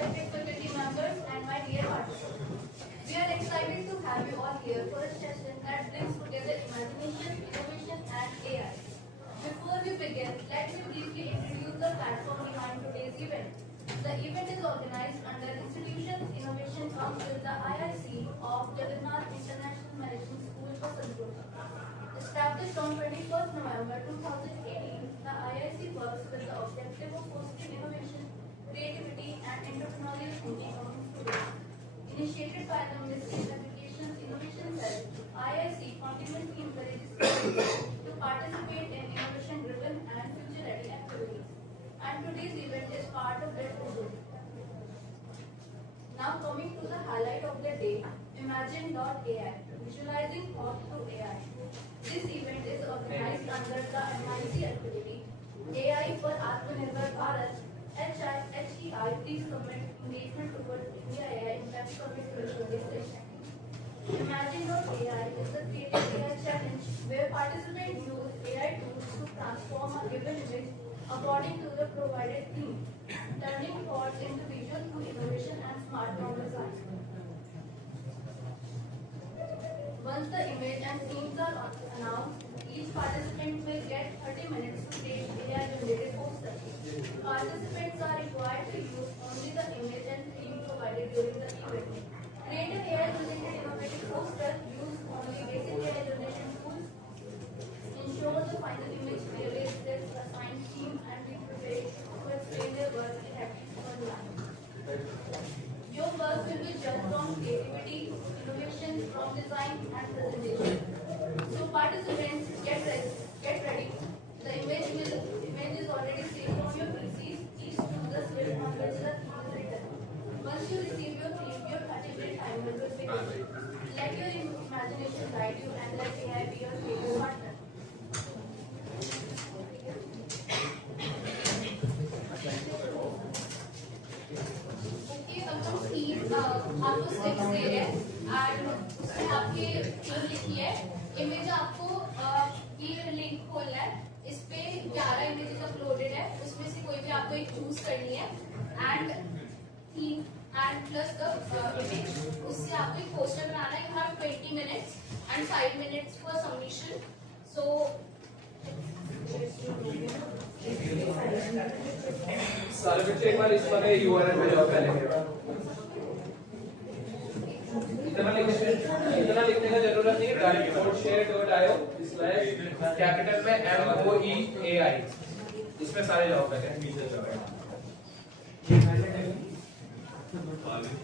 respected faculty members, and my dear participants. We are excited to have you all here for a session that brings together imagination, innovation, and AI. Before we begin, let me briefly introduce the platform behind today's event. The event is organized under Institutions Innovation Council, the IIC of Jagannath International Management School, Basantpur. Established on 21st November 2018, the IIC works with the objective of fostering innovation, creativity, and entrepreneurial thinking among students. Initiated by the Ministry of Education's Innovation Cell, IIC continuously encourages students to participate in innovation-driven and future-ready activities. And today's event is part of that program. Now coming to the highlight of the day, Imagine.ai, visualizing thought through AI. This event is organized under the MIC activity AI for Atmanirbhar Bharat HEI pre-summit engagement towards India AI Impact Summit 2026. Imagine.ai is a creative AI challenge where participants use AI tools to transform a given image according to the provided theme, turning thoughts into visual through innovation and smart problem design. Once the image and themes are announced, each participant will get 30 minutes to create AI-generated poster. Participants are required to use only the image and theme provided during the event. Creative AI-generated innovative poster use only basic AI generation tools. Ensure the final image clearly reflects the assigned theme and be prepared to explain their work effectively online. Your work will be judged on creativity, innovation, from design and presentation. So participants, get ready. The image is already saved on your PCs. Please choose the script on which the theme is written. Once you receive your theme, your 30-minute timer will begin. Let your imagination guide you and let AI be your creative partner. आपको sticks दे रहे हैं and उसमें आपकी theme लिखी है. Image आपको ये link खोलना है. इस पे 11 इमेजेस अपलोडेड है. उसमें से कोई भी आपको एक चूज करनी है and theme and plus the image. उससे आपको एक पोस्टर बनाना है. You have 20 minutes and 5 minutes for submission. So सारे बच्चे एक बार इस पर यूआरएल पे जाओ. पहले इतना लिखने का जरूरत नहीं. डायरेक्ट share.io कैपिटल में MOEAI इसमें सारे जाओ. पहले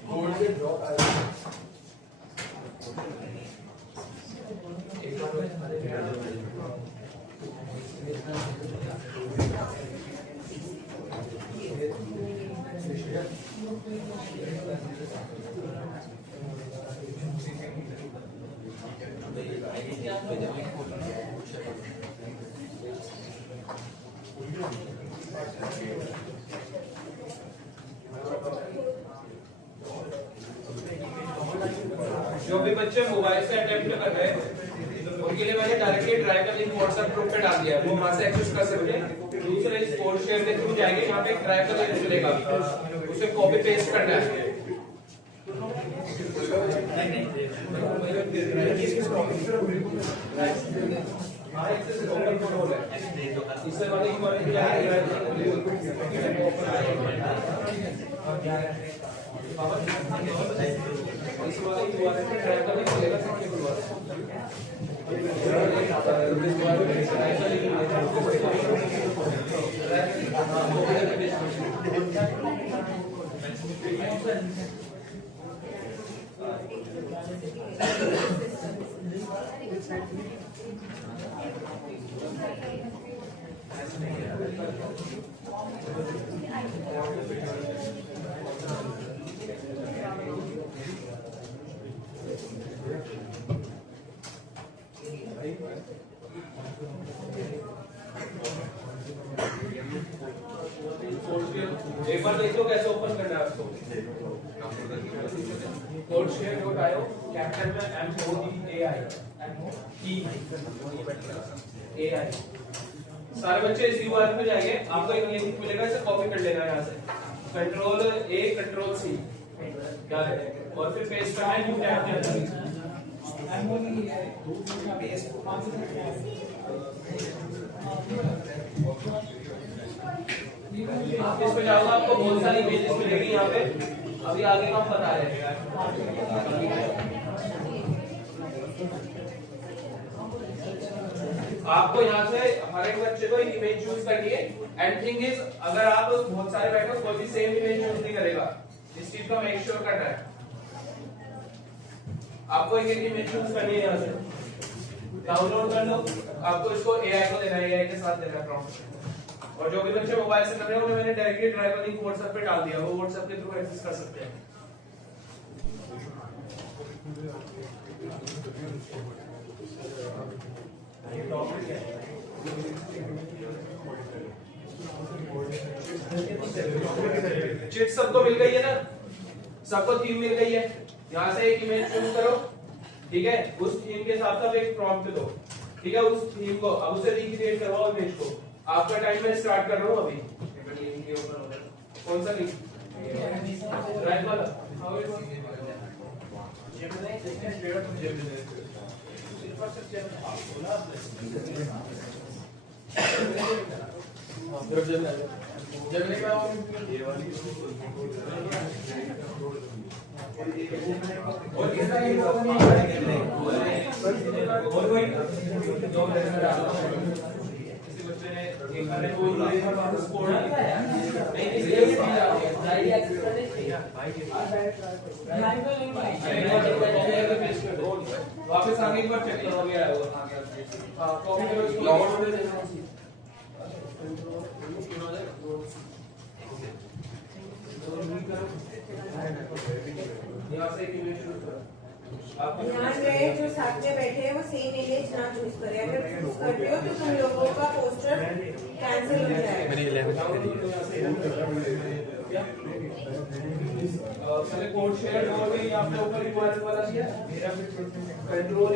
कोड से ड्रॉप आएगा. एक बार जो भी बच्चे मोबाइल से अटेम्प्ट कर रहे हैं उनके लिए मैंने डायरेक्टली ड्राइव का लिंक व्हाट्सएप ग्रुप पे डाल दिया है. वो वहां से एक्सेस कर सकते हैं. दूसरे इस कोड शेयर के थ्रू जाएंगे. यहाँ पे एक ड्राइव का लिंक मिलेगा. उसे कॉपी पेस्ट करना है. इससे वाले की क्या है इस वाले की ड्राइव का लिंक मिलेगा. एक बार देख लो कैसे ओपन करना है आपको. CodeShare.io कैपिटल में MOEAI सारे बच्चे इस URL पे जाएंगे. आपको एक लिंक मिलेगा, इसे कॉपी कर लेना यहाँ से. कंट्रोल ए कंट्रोल सी क्या है, और फिर पेस्ट करना है न्यू टैब के अंदर। आप इस पे जाओगे आपको बहुत सारी इमेजेस मिलेगी यहाँ पे, अभी आगे का हम बता रहे हैं। आपको यहाँ से हर एक बच्चे को एक इमेज चूज करनी है, एंड थिंग इज अगर आप बहुत सारे बैठो कोई भी सेम इमेज चूज नहीं करेगा, इस चीज का मेक श्योर करना है। आपको एक इमेज चूज करनी है, यहाँ से डाउनलोड कर लो, आपको इसको एआई को देना है, एआई के साथ देना है प्रॉम्प्ट। और जो भी बच्चे मोबाइल से कर रहे हैं उन्हें मैंने डायरेक्टली ड्राइवर लिंक व्हाट्सएप पे डाल दिया, वो व्हाट्सएप के थ्रू एक्सेस कर सकते हैं। चिट सबको मिल गई है ना, सबको थीम मिल गई है। यहाँ से एक इमेज चूज करो, ठीक है, उस थीम के साथ साथ एक प्रॉम्प्ट दो, ठीक है, उस थीम को अब उसे रिक्रिएट करवाओ इमेज को। आपका टाइम मैं स्टार्ट कर रहा हूँ अभी। कौन सा लिंक? राइट वाला। और कितना वापस आगे एक बार चेक करो, गया है वो। हाँ कॉपी करो इसको, लॉग आउट देना यहाँ से एक इमेज चूज करो। ध्यान रहे जो साथ में बैठे हैं वो सेम इमेज ना चूज करें, अगर चूज करते हो तो तुम लोगों का पोस्टर कैंसिल हो जाएगा। मैंने कोड शेयर और भी आपने ऊपर यूआरएल वाला दिया, कंट्रोल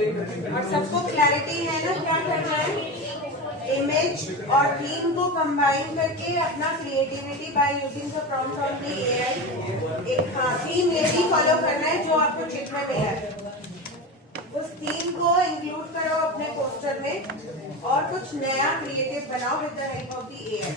और सबको क्लैरिटी है ना क्या करना है? इमेज और थीम को कंबाइन करके अपना creativity by using the prompt on the AI एक थीम यही फॉलो करना है जो आपको चिट में मिला है, उस थीम को इंक्लूड करो अपने पोस्टर में और कुछ नया क्रिएटिव बनाओ with the help of the AI.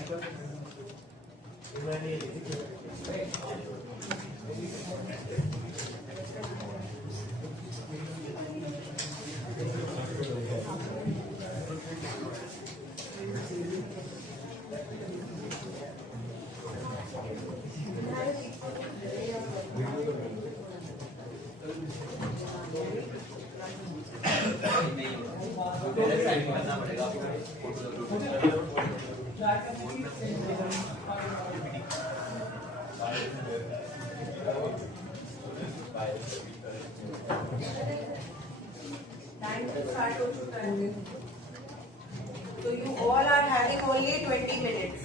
Time to start हो चुका है, so you all are having only 20 minutes.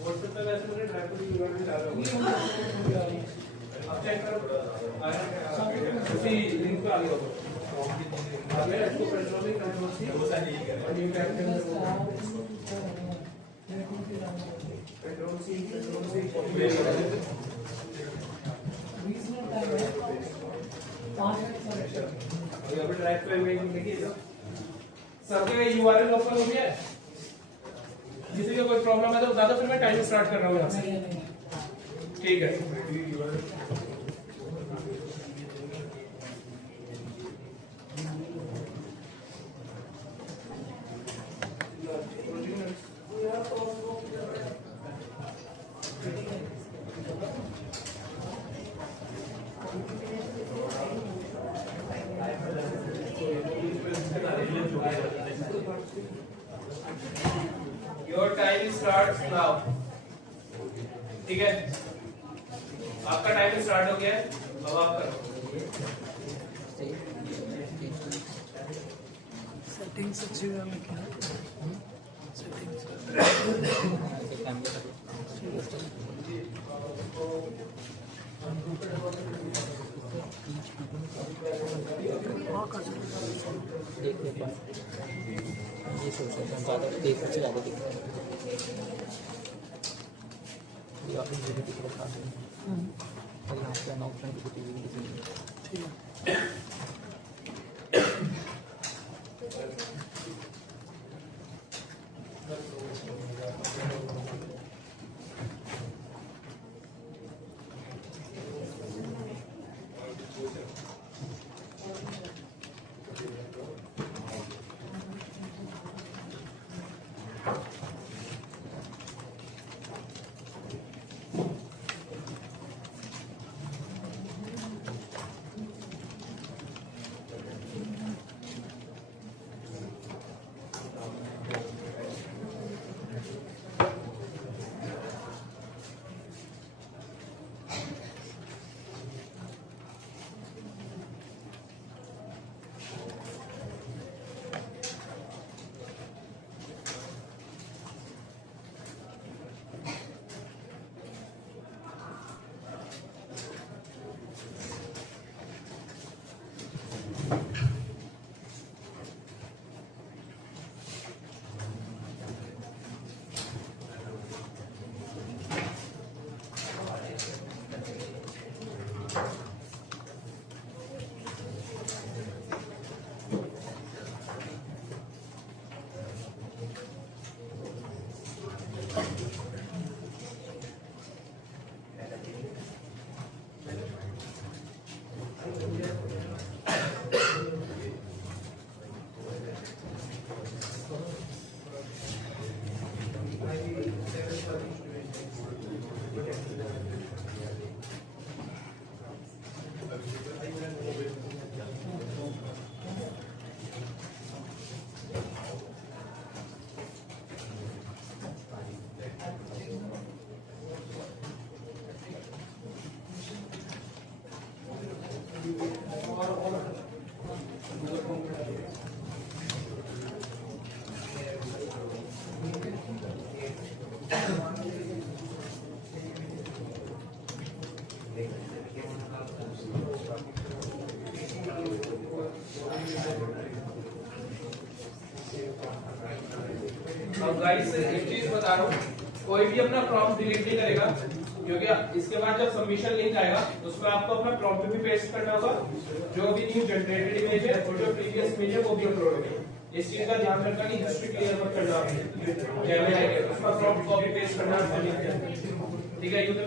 WhatsApp पे वैसे मैंने ड्राइव को यूआरएल डाला हुआ है, आप चेक करो उसी लिंक पे आ गया होगा। अब मैं इसको कंट्रोल सी और न्यू टैब के अंदर कंट्रोल सी कॉपी अभी ड्राइव पे इमेज देखिए तो सबके यूआरएल ओपन हो गया है। किसी को कोई प्रॉब्लम है तो बता दो, फिर मैं टाइम स्टार्ट कर रहा हूँ यहाँ से, ठीक है। Your time starts now, ठीक है, आपका टाइम स्टार्ट हो गया है, अब आप करो। सेटिंग्स अच्छी वाली क्या सेटिंग्स ये सोच रहे हैं ज़्यादा देख से ज़्यादा दिख रहा है या फिर वीडियो की तरफ आते हैं और यहाँ पे अनाउंसमेंट की टीवी की ठीक है। अब गाइस एक चीज बता रहा हूँ, कोई भी अपना प्रॉम्प्ट डिलीट नहीं करेगा, क्योंकि इसके बाद जब सबमिशन लिंक आएगा उसमें आपको अपना प्रॉम्प्ट भी पेस्ट करना होगा, जो भी न्यू जनरेटेड इमेज है और जो प्रीवियस इमेज है वो भी अपलोड होगी। इस चीज का ध्यान रखना कि हिस्ट्री क्लियर मत करना, जैसे आएगा उसका प्रॉम्प्ट कॉपी पेस्ट करना, ठीक है। यू कैन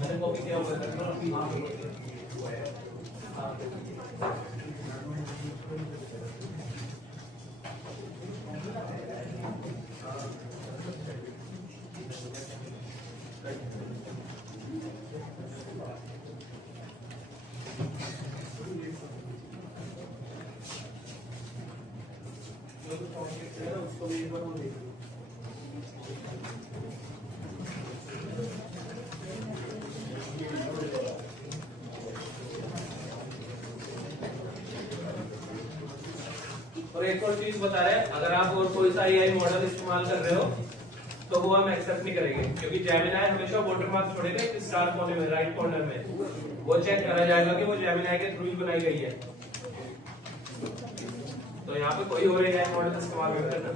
मैंने कॉपी किया हुआ है। उसको भी एक बार वो देख लो। और एक और चीज बता रहे हैं, अगर आप और कोई सा एआई मॉडल इस्तेमाल कर रहे हो तो वो हम एक्सेप्ट नहीं करेंगे, क्योंकि जेमिनाई हमेशा वाटरमार्क छोड़ेगा एक स्टार कोने में, राइट कॉर्नर में। वो चेक करा जाएगा कि वो जेमिनाई के थ्रू ही बनाई गई है। तो यहाँ पे कोई और एआई मॉडल इस्तेमाल नहीं करना।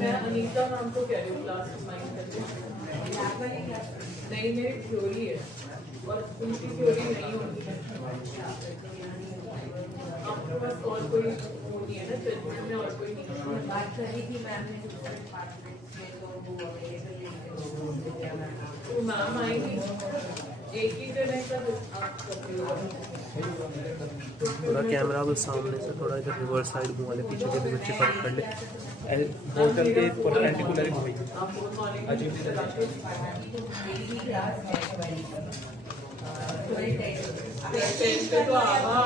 मैं अनीता नाम को कह रही हूँ क्लास नहीं मेरी थ्योरी है और उनकी थ्योरी नहीं होती है आपके पास और कोई होती है ना जजमेंट में और कोई नहीं बात करी थी मैम ने तो मैम आएंगी एक ही दिन है सब आप थोड़ा कैमरा को सामने से थोड़ा इधर रिवर्स साइड घुमा ले, पीछे के भी बच्चे कट कर ले, होटल के परपेंडिकुलर घुमाई अजीब सी तरह तो आवा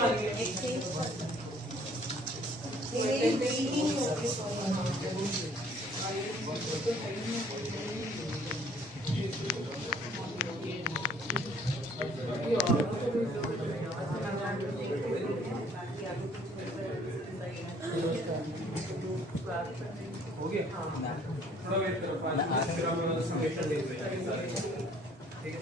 हो गया तो वेट करो 5 मिनट फिर हम समेशन ले लेंगे सारे ठीक है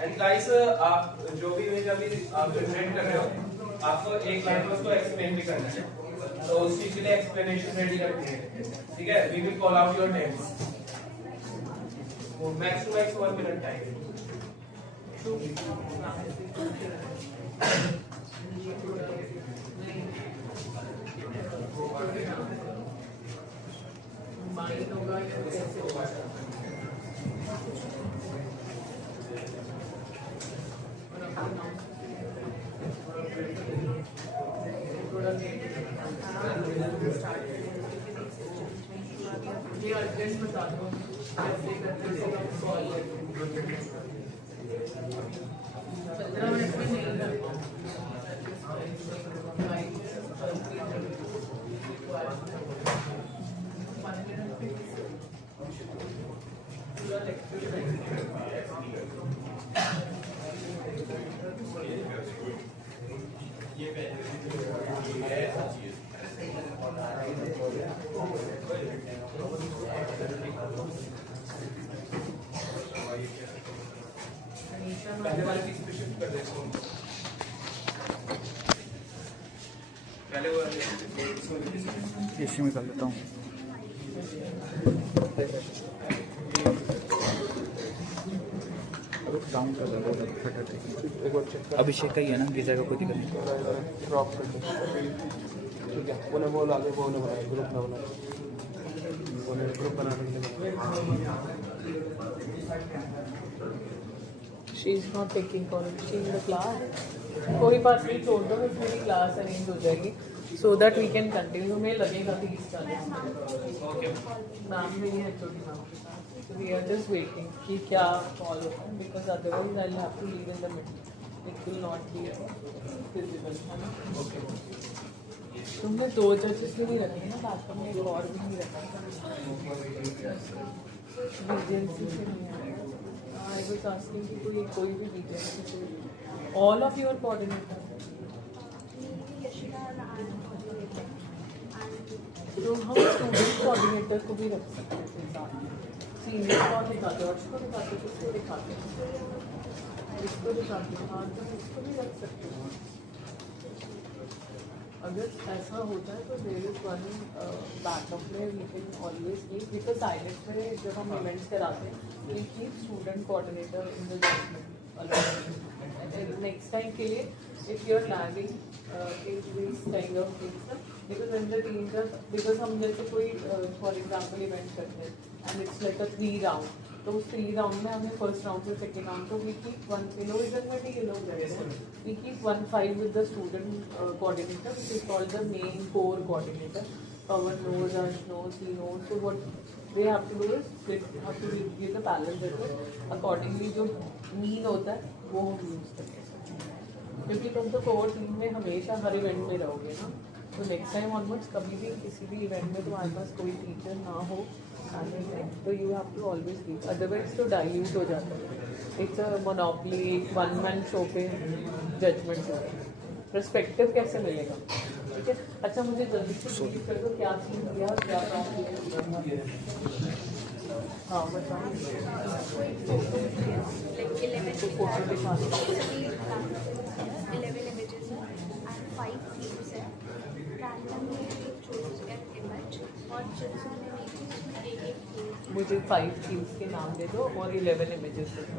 एंड गाइस आप जो भी इमेज अभी आप प्रेजेंट कर रहे हो आपको एक लाइन में उसको एक्सप्लेन भी करना है तो उस चीज के लिए एक्सप्लेनेशन रेडी रखनी है ठीक है we will call out your names max to max 1 minute time mind होगा या कैसे होगा ये एड्रेस बता दो कैसे करते हो कॉल 15 मिनट में नहीं कर पहले वाले पीस पे शिफ्ट कर दे इसको पहले वाले इसी में कर लेता हूँ। डाउन कर देता हूँ एक बार चेक अभिषेक का ही है ना, वीजा का कोई दिक्कत नहीं। ड्रॉप कर दो ठीक है उन्हें बोल आगे वो उन्हें बनाए ग्रुप ना बनाए उन्हें ग्रुप बनाने के लिए She is not taking call. She is in the class. कोई बात नहीं छोड़ दो फिर पूरी क्लास अरेंज हो जाएगी so that we can continue में लगेगा 30-40 मिनट। ओके मैम नहीं है छोटी मैम के साथ, वी आर जस्ट वेटिंग कि क्या कॉल होता है, because otherwise I have to leave in the middle, it will not be feasible, है ना। तुमने 2 जजेस भी नहीं रखे ना, बैकअप में एक और भी नहीं रखा, रीजेंसी से नहीं है। आई वाज आस्किंग कि कोई भी रीजेंसी से, ऑल ऑफ योर कोऑर्डिनेटर, तो हम स्टूडेंट कोऑर्डिनेटर को भी रख सकते हैं साथ, सीनियर को दिखाते हैं, उसको दिखाते हैं, किसको दिखाते हैं, इसको दिखाते हैं, हाँ तो इसको भी रख सकते हैं। अगर ऐसा होता है तो देयर इज वन बैकअप में we can always keep, because silent में जब हम इवेंट्स कराते हैं we keep student coordinator in the judgement next time के लिए, if you are lagging in this kind of things, because when the teams are, because हम जैसे कोई फॉर एग्जांपल इवेंट करते हैं and it's like a 3 round, तो उस 3 round में हमें फर्स्ट राउंड से सेकेंड राउंड, तो वी कीप 1 किलो इधर में भी किलो उधर, we keep 1-5 with the student coordinator, which is called the main core coordinator. Pawan knows, Ash knows, he knows. So what they have to do is split, have to give the balance accordingly. जो mean होता है वो हम use करते हैं, क्योंकि तुम तो कोर टीम में हमेशा हर इवेंट में रहोगे ना, तो नेक्स्ट टाइम ऑनवर्ड्स कभी भी किसी भी इवेंट में तुम्हारे पास कोई टीचर ना हो तो you have to always keep, otherwise तो डाइल्यूट हो जाता है। It's a monopoly, one man show पे जजमेंट होता है, पर्सपेक्टिव कैसे मिलेगा, ठीक है। अच्छा मुझे जल्दी से रिलीव कर दो, क्या चीज़ दिया, क्या काम किया, हाँ बताओ। तो फोटो दिखा दो, 11 images and 5 themes है, randomly choose an image और जिसमें एक मुझे 5 थीम्स के नाम दे दो और 11 इमेजेस दे दो।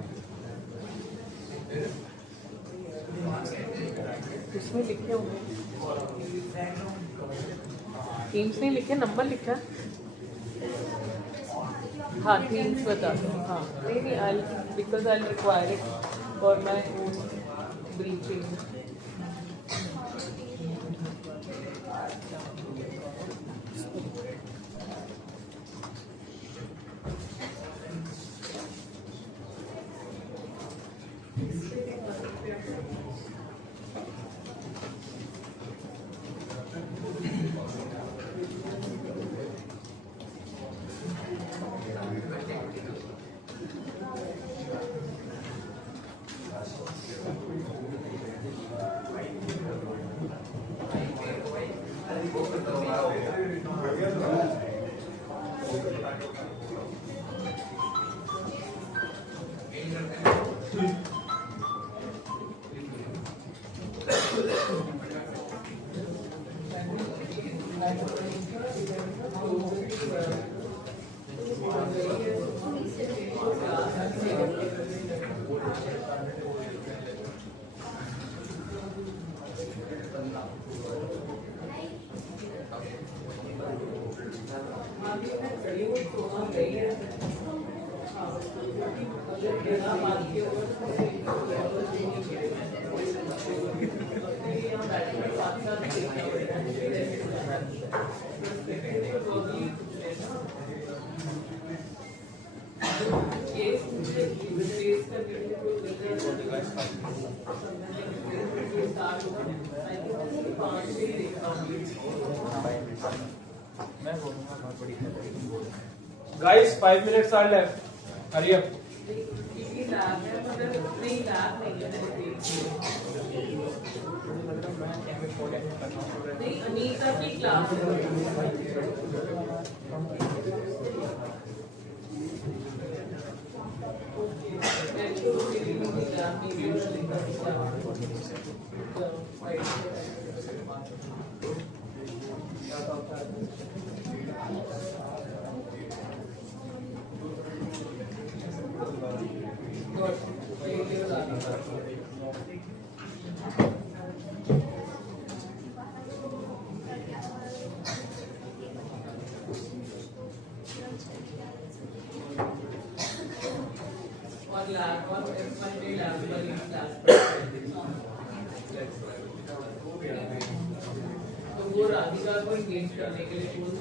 उसमें लिखे होंगे थीम्स नहीं लिखे, नंबर लिखा है, हाँ थीम्स बता दो, हाँ नहीं I because I require it for my own briefing. Guys, 5 minutes are left. Hurry up. Anita की क्लास और लैब और मंडे लैब वाली क्लास तो वो राधिका को एंगेज करने के लिए बोल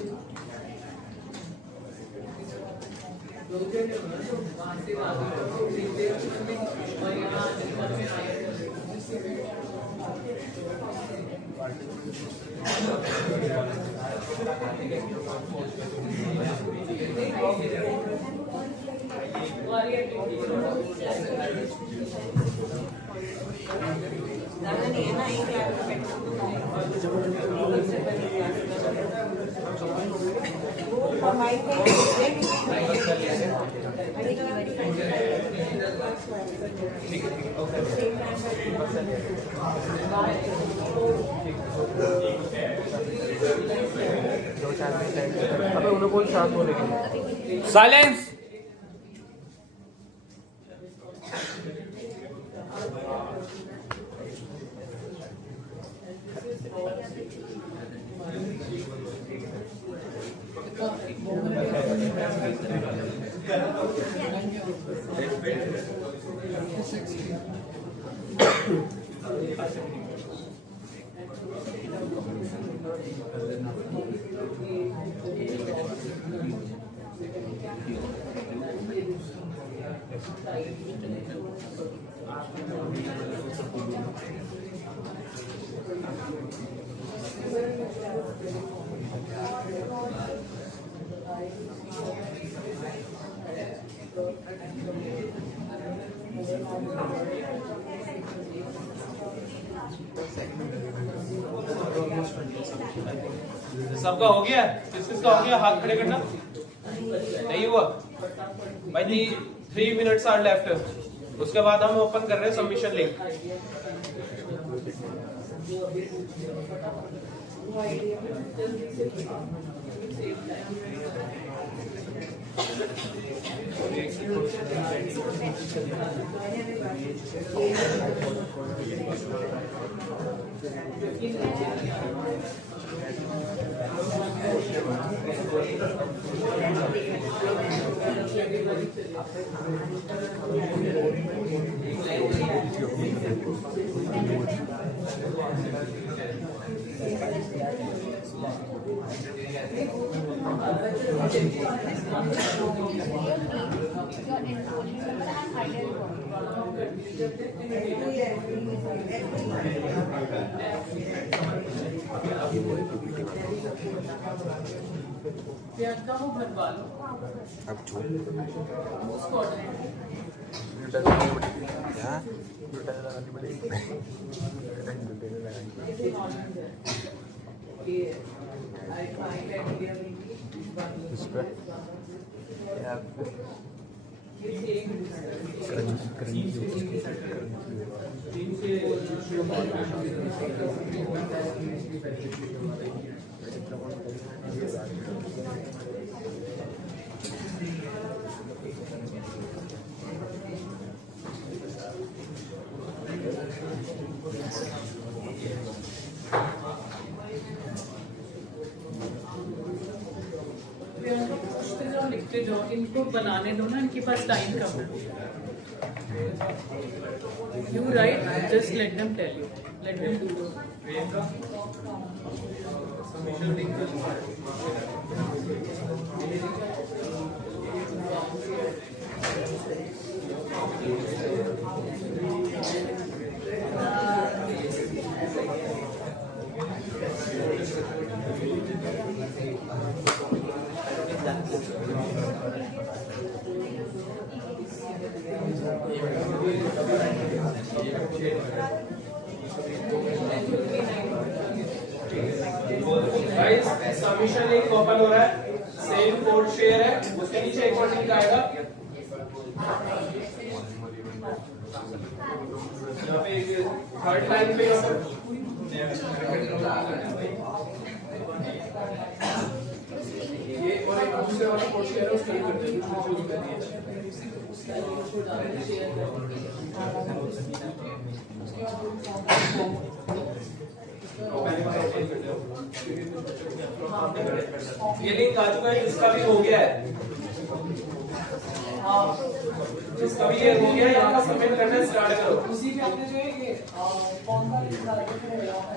ज़्यादा नहीं है ना, एक लाख रुपए वो कमाई दो चार मिनट अबे उन्हें कोई शांत होने के लिए साइलेंस। सबका हो गया? किसका हो गया? हाथ खड़े करना। नहीं हुआ भाई। 3 मिनट्स आर लेफ्ट। उसके बाद हम ओपन कर रहे हैं सबमिशन लिंक। प्रियंका वो भरवा लो। अब उसको लिखते जाओ, इनको बनाने दो ना, इनके पास टाइम कम है। You right, just let them tell you, let them do. Submission link open हो रहा है, सेम कोड शेयर है, उसके नीचे एक और लिंक आएगा। यहाँ पे थर्ड लाइन पे ये और एक दूसरे वाला कोड शेयर है, उसका लिंक करते हैं। ये लिंक आ चुका है, जिसका भी हो गया है, जिसका भी ये हो गया है, यहाँ का सबमिट करना स्टार्ट करो। उसी पे आपने जो है ये फॉर्म का लिंक डाल के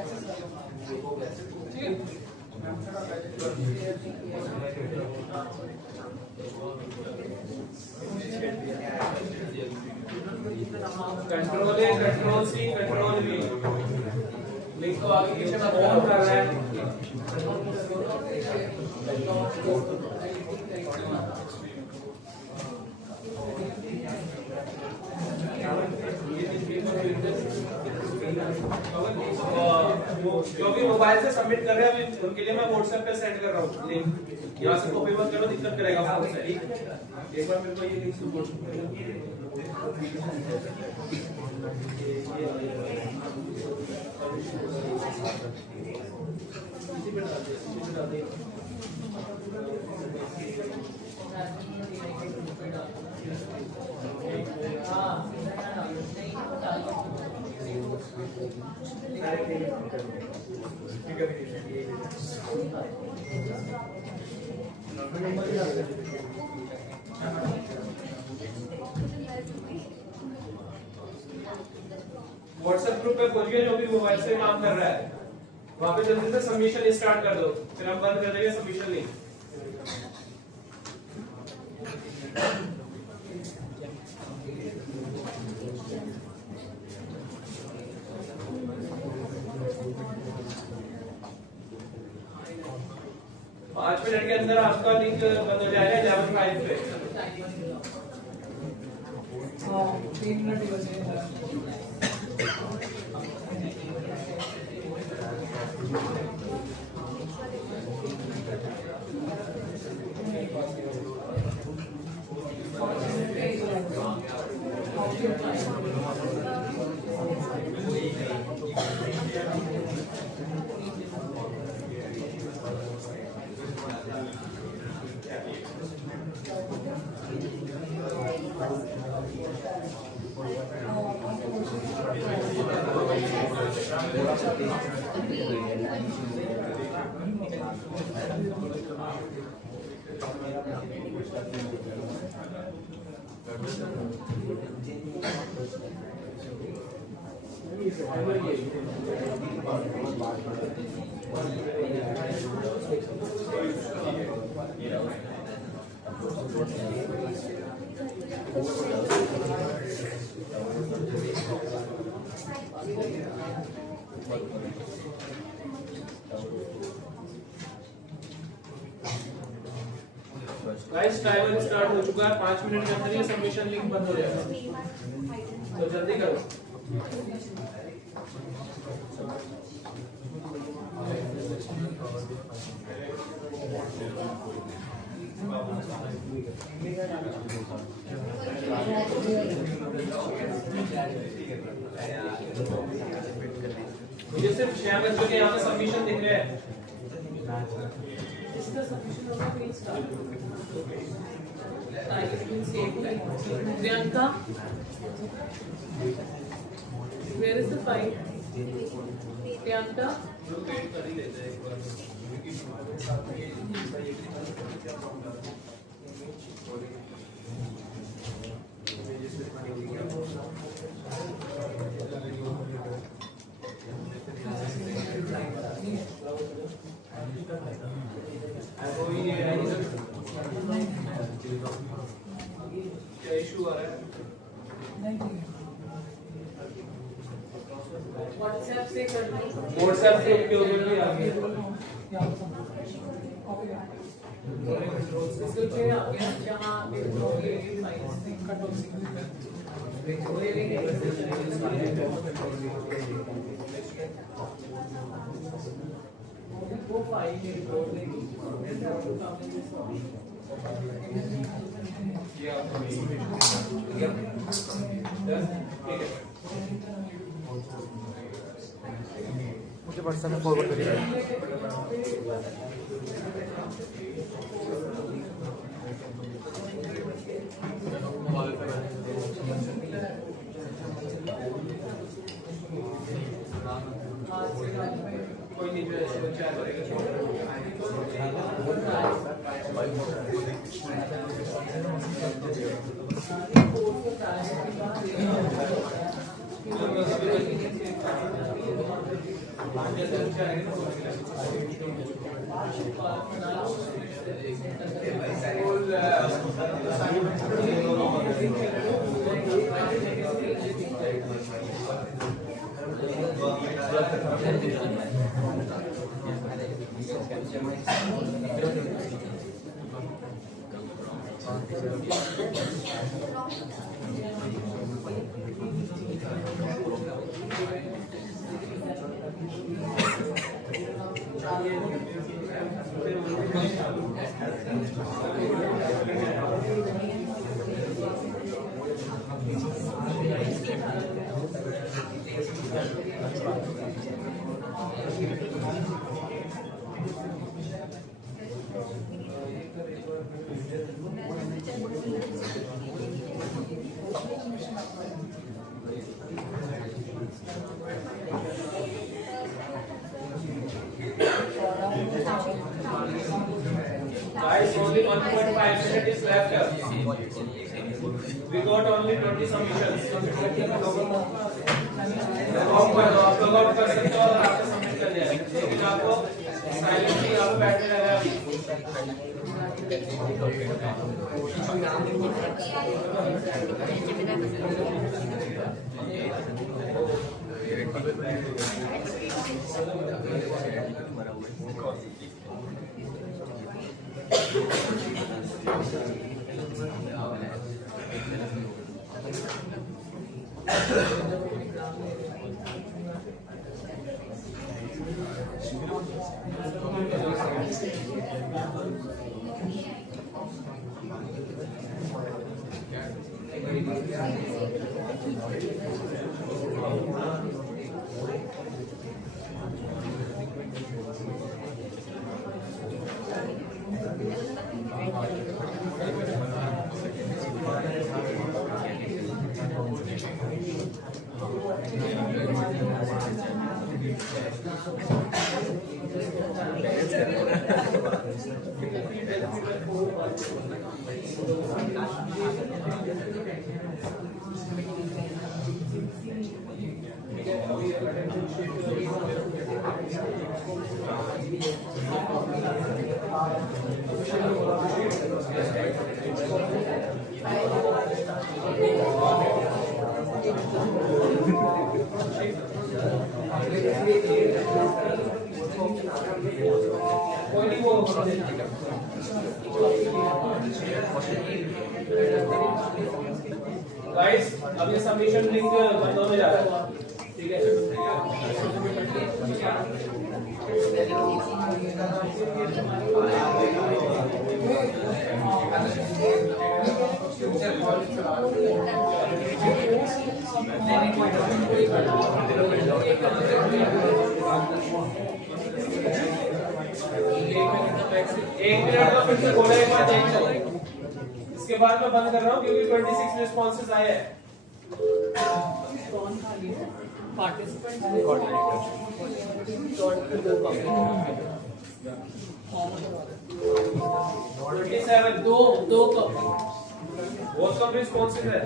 एक्सेस कर लो। ठीक है। Control A, control C, control V. Link को आगे पीछे मत ऑन कर रहा है। जो भी मोबाइल से सबमिट कर रहे हैं अभी उनके लिए मैं व्हाट्सएप पे सेंड कर रहा हूँ लिंक। यहाँ से कॉपी मत करो, दिक्कत करेगा फोन से। एक बार मेरे को ये लिंक व्हाट्सएप ग्रुप पे खोलिए जो भी मोबाइल से काम कर रहा है, वहां पे जल्दी से सबमिशन स्टार्ट कर दो, फिर हम बंद कर देंगे सबमिशन लिंक। पाँच मिनट के अंदर आपका लिंक बंद हो जाएगा 11:05 पे। 3 मिनट ही बचे हैं। गाइस टाइमर स्टार्ट हो चुका है, 5 मिनट के अंदर ये सबमिशन लिंक बंद हो जाएगा, तो जल्दी करो। मुझे सिर्फ 6 बच्चों के यहाँ पे सबमिशन दिख रहे हैं। इसका सबमिशन होगा फिर start. Priyanka, where is the file? Priyanka, क्या इशू आ रहा है? व्हाट्सएप से कर दो। व्हाट्सएप से के ऊपर भी आ गया। जहाँ वो फाइल मुझे व्हाट्सएप में फॉरवर्ड करिए। कोई नहीं जो ऐसे बच्चा करेगा Guys, only 1.5 minutes is left. We got only 20 submissions. आप लोग आउट कर सकते हो और आपको सबमिट कर दिया, लेकिन आपको साइलेंटली यहाँ पे बैठे रहना गाइस, अब ये सबमिशन लिंक बंदों में जा रहा है, ठीक है? एक मिनट का फिर से बोला, एक बार चेंज करो। इसके बाद मैं बंद कर रहा हूँ क्योंकि 26 रिस्पॉन्सेस आए हैं। दो बहुत कम रिस्पॉन्सेस है।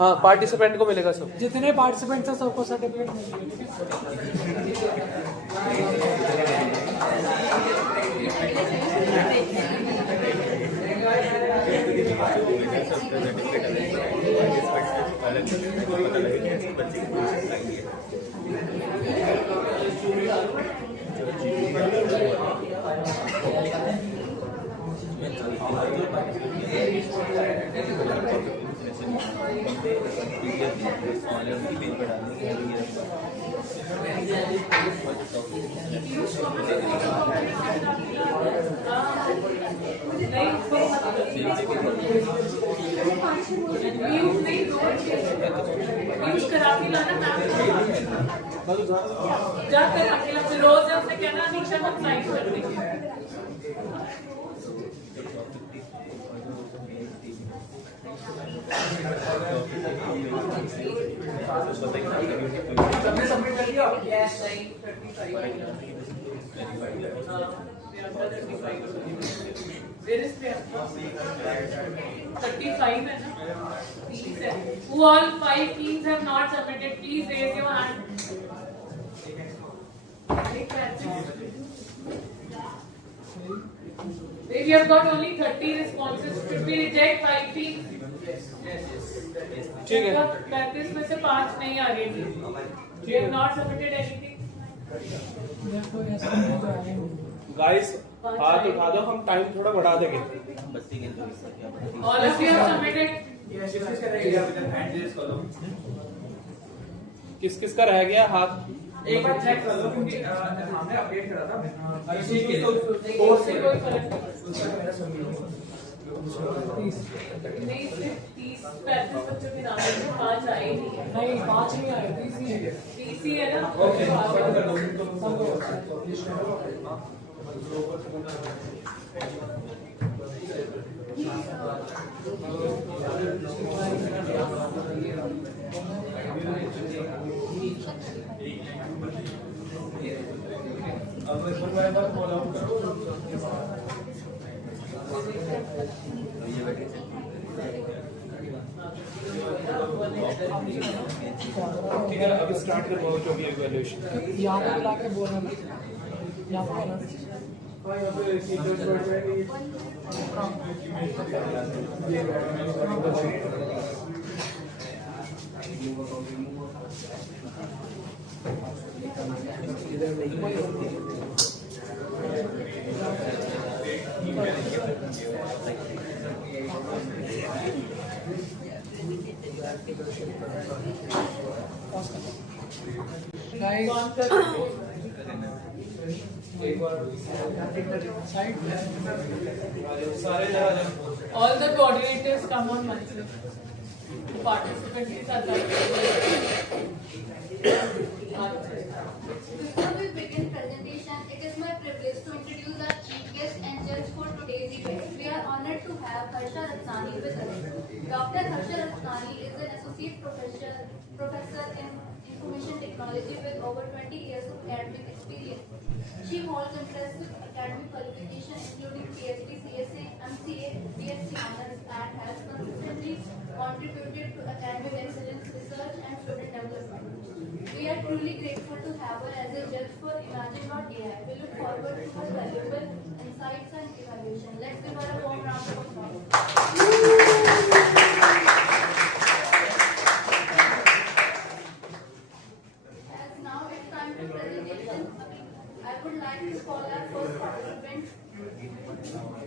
हाँ, पार्टिसिपेंट को मिलेगा सब। जितने पार्टिसिपेंट्स हैं सबको सर्टिफिकेट मिलेगा। सर्टिफिकेट अलग पता लगे कि ऐसे बच्चे की आई है। जाकर अकेला फिरोज है उससे कहना नीचे मत साइन कर देंगे। सबने सबमिट कर दिया? यस नहीं 35 है ना? 30 है। Who all 5 teams have not submitted? Please raise your hand. We have got only 30 responses. Should we reject 5 teams? ठीक है। 35 में से 5 नहीं आ गई थी। We have not submitted anything. Guys हाथ उठा दो, हम टाइम थोड़ा बढ़ा देंगे। All of you have submitted. किस किस का रह गया हाथ? एक बार चेक कर लो क्योंकि हमने अपडेट करा था। इससे कोई फर्क नहीं। 30-35 बच्चों के नाम में 5 आए नहीं है। नहीं 5 नहीं आए, 30 ही है ना? ओके अब एक बार फॉलो अप करो। ठीक है, अभी स्टार्ट करो जो भी इवैल्यूएशन। यहाँ पे बुला के बोलना ना, यहाँ पे आना। All the coordinators come on Monday. Participants के साथ Before we begin presentation, it is my privilege to introduce our chief guest and judge for today's event. We are honored to have Harsha Ratnani with us. Dr. Harsha Ratnani is an associate professor in information technology with over 20 years of academic experience. She holds impressive academic qualifications including PhD, CSA, MCA, BSc honors, and has consistently contributed to academic excellence, research, and student development. We are truly grateful to have her as a judge for Imagine.ai. We look forward to her valuable insights and evaluation. Let's give her a warm round of applause. As now it's time for presentation, I would like to call our first participant.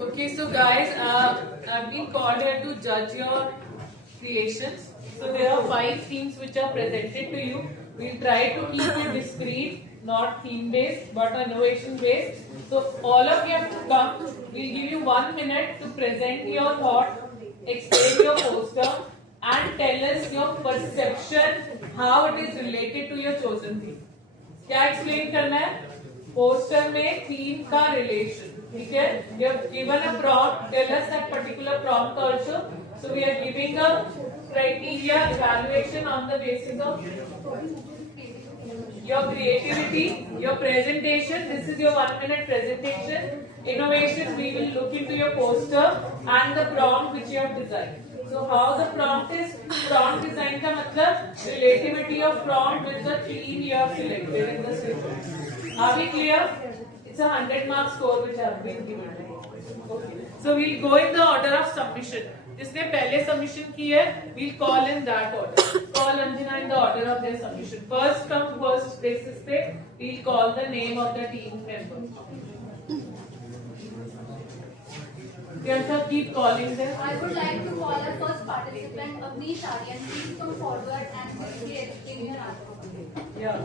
Okay, so guys, I've been called here to judge your creations. So there are 5 themes which are presented to you. We'll try to keep it discreet, not theme-based, but innovation-based. So all of you have to come. We'll give you 1 minute to present your thought, explain your poster, and tell us your perception, how it is related to your chosen theme. क्या explain करना है? Poster में theme का relation. ठीक है? You have given a prompt. Tell us that particular prompt also. So we are giving a criteria evaluation on the basis of your creativity, your presentation. This is your 1 minute presentation. Innovation, we will look into your poster and the prompt which you have designed. So how the prompt is? Prompt design का मतलब relativity of prompt with the theme you have selected in the system. Are we clear? It's a 100-mark score which has been given. Okay. So we'll go in the order of submission. जिसने पहले submission की है, we'll call in that order. Call Anjana in the order of their submission. First come first basis पे we'll call the name of the team member. Priyanka, keep calling them. I would like to call our first participant, Avnish Aryan. Please come forward and give your answer. Yeah.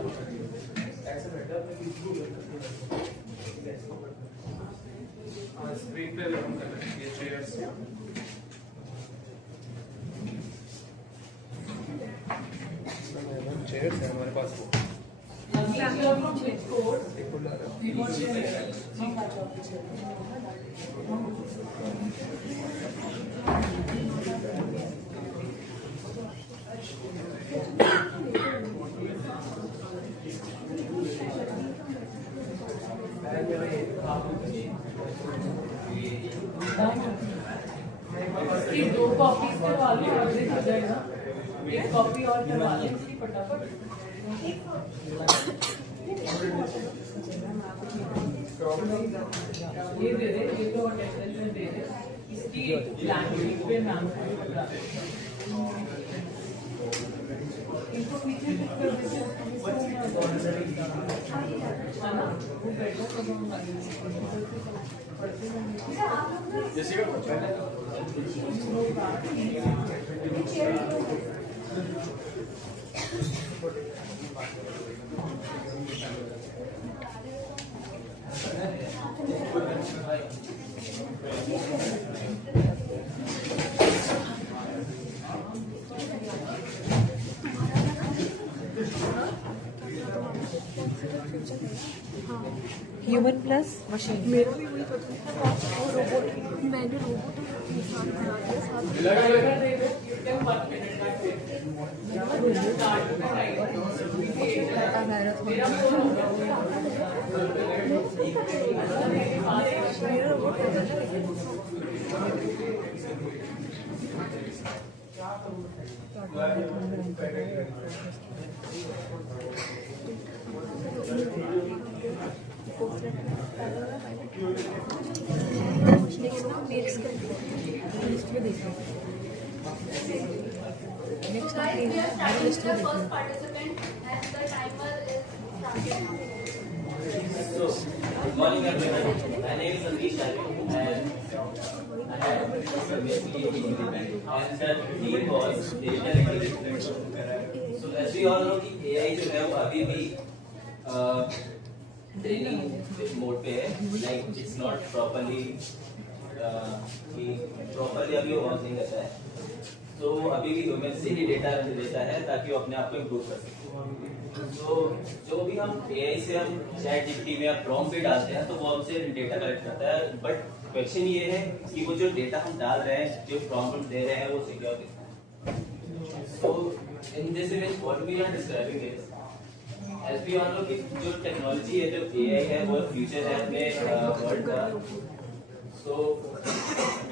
Screen पे हम कर लेंगे ये chairs chairs है हमारे पास वो Avnish, you are from which course? इसकी 2 copies करवा लो, एवरेज हो जाएगा. 1 कॉपी और करवा लें इसकी फटाफट. ये दे दे, ये तो अटेंडेंस में दे दे. इसकी ब्लैंक शीट पे नाम बता दे. इनको पीछे शिफ्ट कर देते है ना, वो बैठा तो हम ह्यूमन प्लस मशीन. मेरा भी वही पता है. रोबोट, मैंने रोबोट के साथ बना दिया साथ. Guys, we are starting with the first participant and the timer is starting now. Good morning everyone. My name is Avnish Aryan and I have basically and the team was digital intelligence. So as we all know कि AI जो है वो अभी भी training mode पे है. Like it's not properly अभी वो वर्क नहीं करता है. तो अभी भी ह्यूमन से ही डेटा लेता है ताकि वो अपने आप को इम्प्रूव कर सके. तो जो भी हम AI से हम चैट जीपीटी में या प्रॉम्प्ट भी डालते हैं तो वो हमसे डेटा कलेक्ट करता है. बट क्वेश्चन ये है कि वो जो डेटा हम डाल रहे हैं, जो प्रॉम्प्ट दे रहे हैं, वो सिक्योर कितना है. So in this image what we are describing is as we all know कि जो टेक्नोलॉजी है, जो AI है, वो फ्यूचर है अपने वर्ल्ड का. So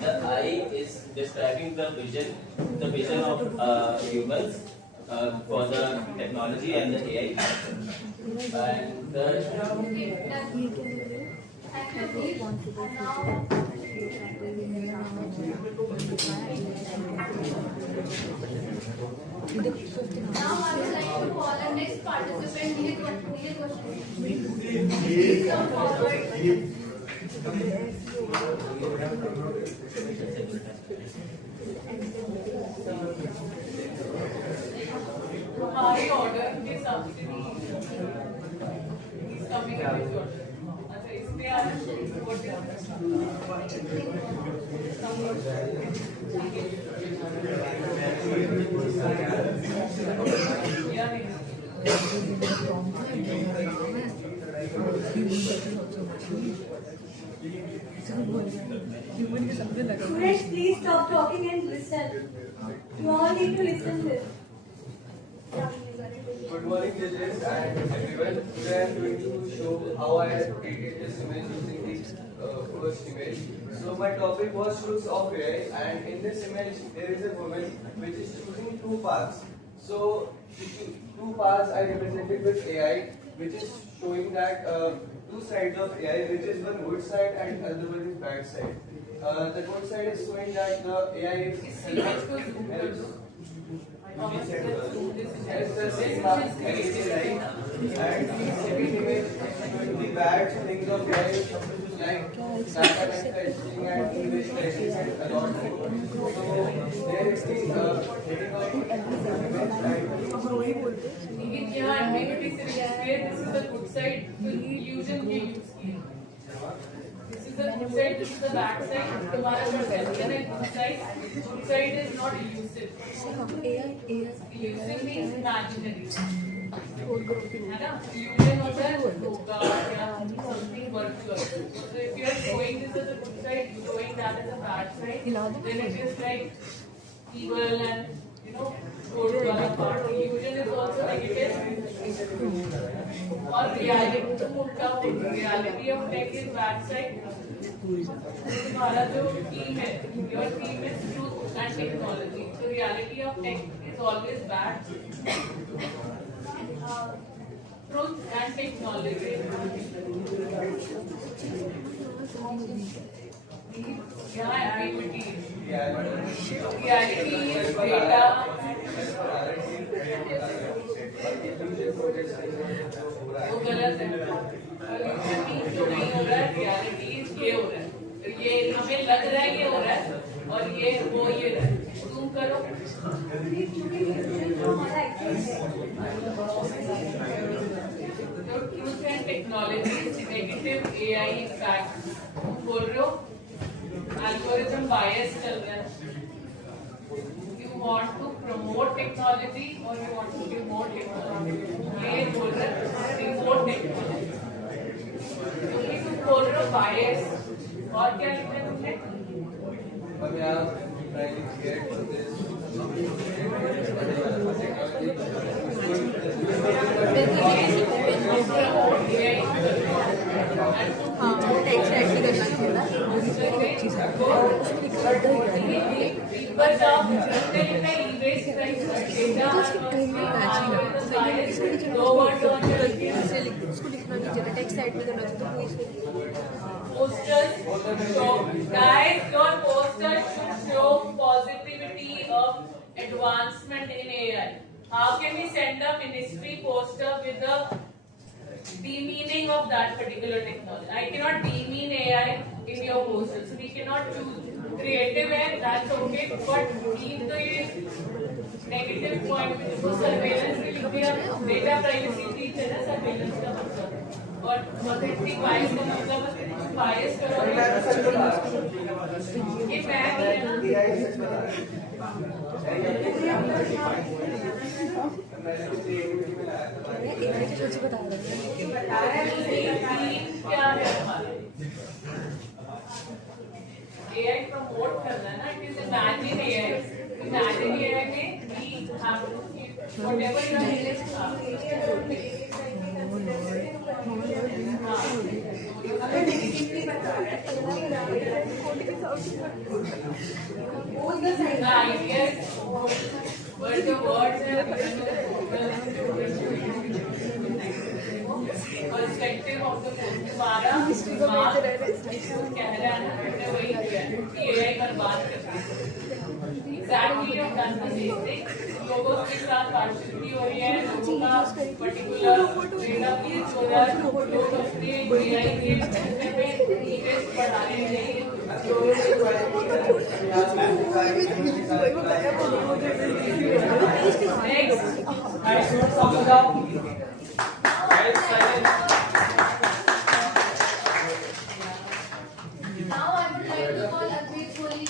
the eye is describing the vision of humans for the technology and the AI. And the Now I would like to call our next participant. Please come forward. हमारे order के हिसाब से नहीं coming order. अच्छा इसमें आज Students, please stop talking and listen. You all need to listen this. Good morning, judges and everyone. Today I am going to show how I have created this image using the first image. So my topic was truths of AI, and in this image there is a woman which is choosing two paths. So two paths I represented with AI, which is showing that two sides of AI, which is one good side and other one is bad side. The code side is showing that the AI is helps us in everyday life, and every image the bad things of AI is something like data manufacturing and English writing and a lot more. So there is the heading of लेकिन यहाँ ambiguity से display this is the good side तो illusion के use किया this is the good side this is the bad side तुम्हारा perception है good side is not elusive elusive means imaginary है ना illusion होता है होगा या something virtual so if you are showing this as a good side showing that as a bad side then it is like evil and good वाला part illusion is also negative और reality तो उल्टा होगा reality of tech is bad side तुम्हारा जो team है your team is truth and technology so reality of tech is always bad truth and technology यहाँ ambiguity reality is data वो गलत है जो नहीं हो रहा है reality ये हो रहा है ये हमें लग रहा है ये हो रहा है और ये हो ये रहा है zoom करो truth and technology negative AI impact बोल रहे हो algorithm bias चल रहा है you want to promote technology or you want to demote technology ये बोल रहा है demote technology क्योंकि तुम बोल रहे हो bias और क्या लिखा है तुमने उसको लिखना नहीं चाहिए टेक्स्ट साइड में करना चाहिए तो posters show guys your posters should show positivity of advancement in AI how can we send a ministry poster with the demeaning of that particular technology I cannot demean AI in your posters we cannot choose creative है that's okay but leave the negative point को surveillance लिख दिया data privacy breach है ना surveillance का मतलब और authentic bias का मतलब bias करोगे ये मैं बता रहे क्या है हमारा AI प्रमोट करना है ना it is imagine AI में we have to keep whatever you but the words perspective of the तुम्हारा कह रहा है ना वही कि AI बर्बाद कर exactly you have done the same thing लोगों के साथ पार्शियलिटी हो रही है लोगों का पर्टिकुलर डेटा ब्रीच हो रहा है लोग अपने AI के में इन्वेस्ट बढ़ाने नहीं Now I would like to call Advait Kohli.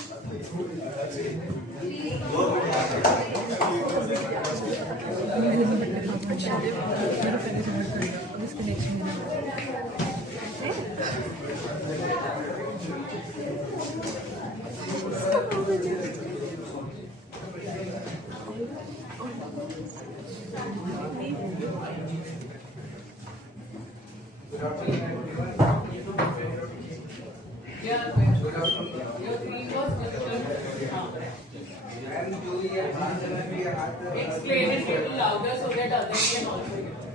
Explain it a little louder so that others can also hear.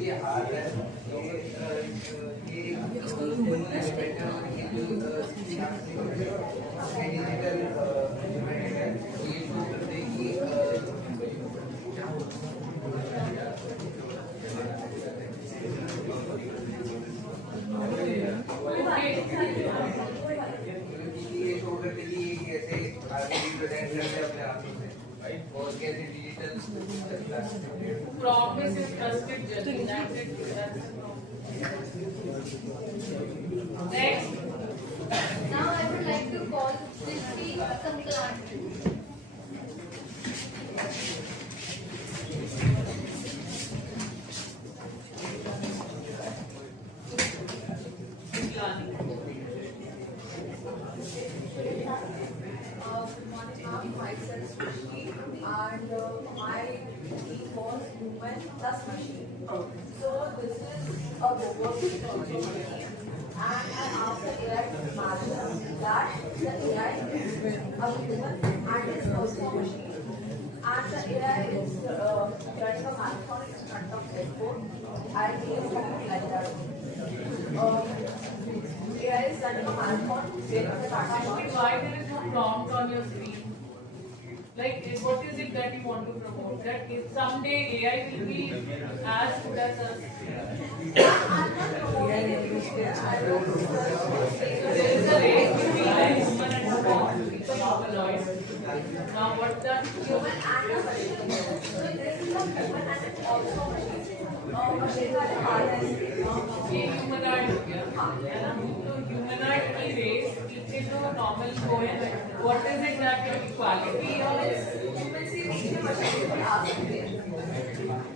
ये हाथ है ये Promise is trusted judging. That's it. Next. Now I would like to call Srishti Sankalanti. Myself Srishti, and my team was Human Plus Machine. So this is a robotic technology, and I asked the AI manager that the AI is a human and is also a machine. And the AI is running a marathon in front of airport, and he is talking like that. AI is running a marathon in the Tata Mart. Why there is no prompt on your screen? Like, what is it that you want to promote? That if someday AI will be as good as us. There is a race between like human and robot. It's a humanoid. Now, what the Human and a machine. So this is a human and it's also a machine. Machine का जो ये humanoid हो गया, है ना? तो humanoid की race पीछे जो normal वो है, what is it that your equality or human से पीछे मशीन पर आ सकते हैं,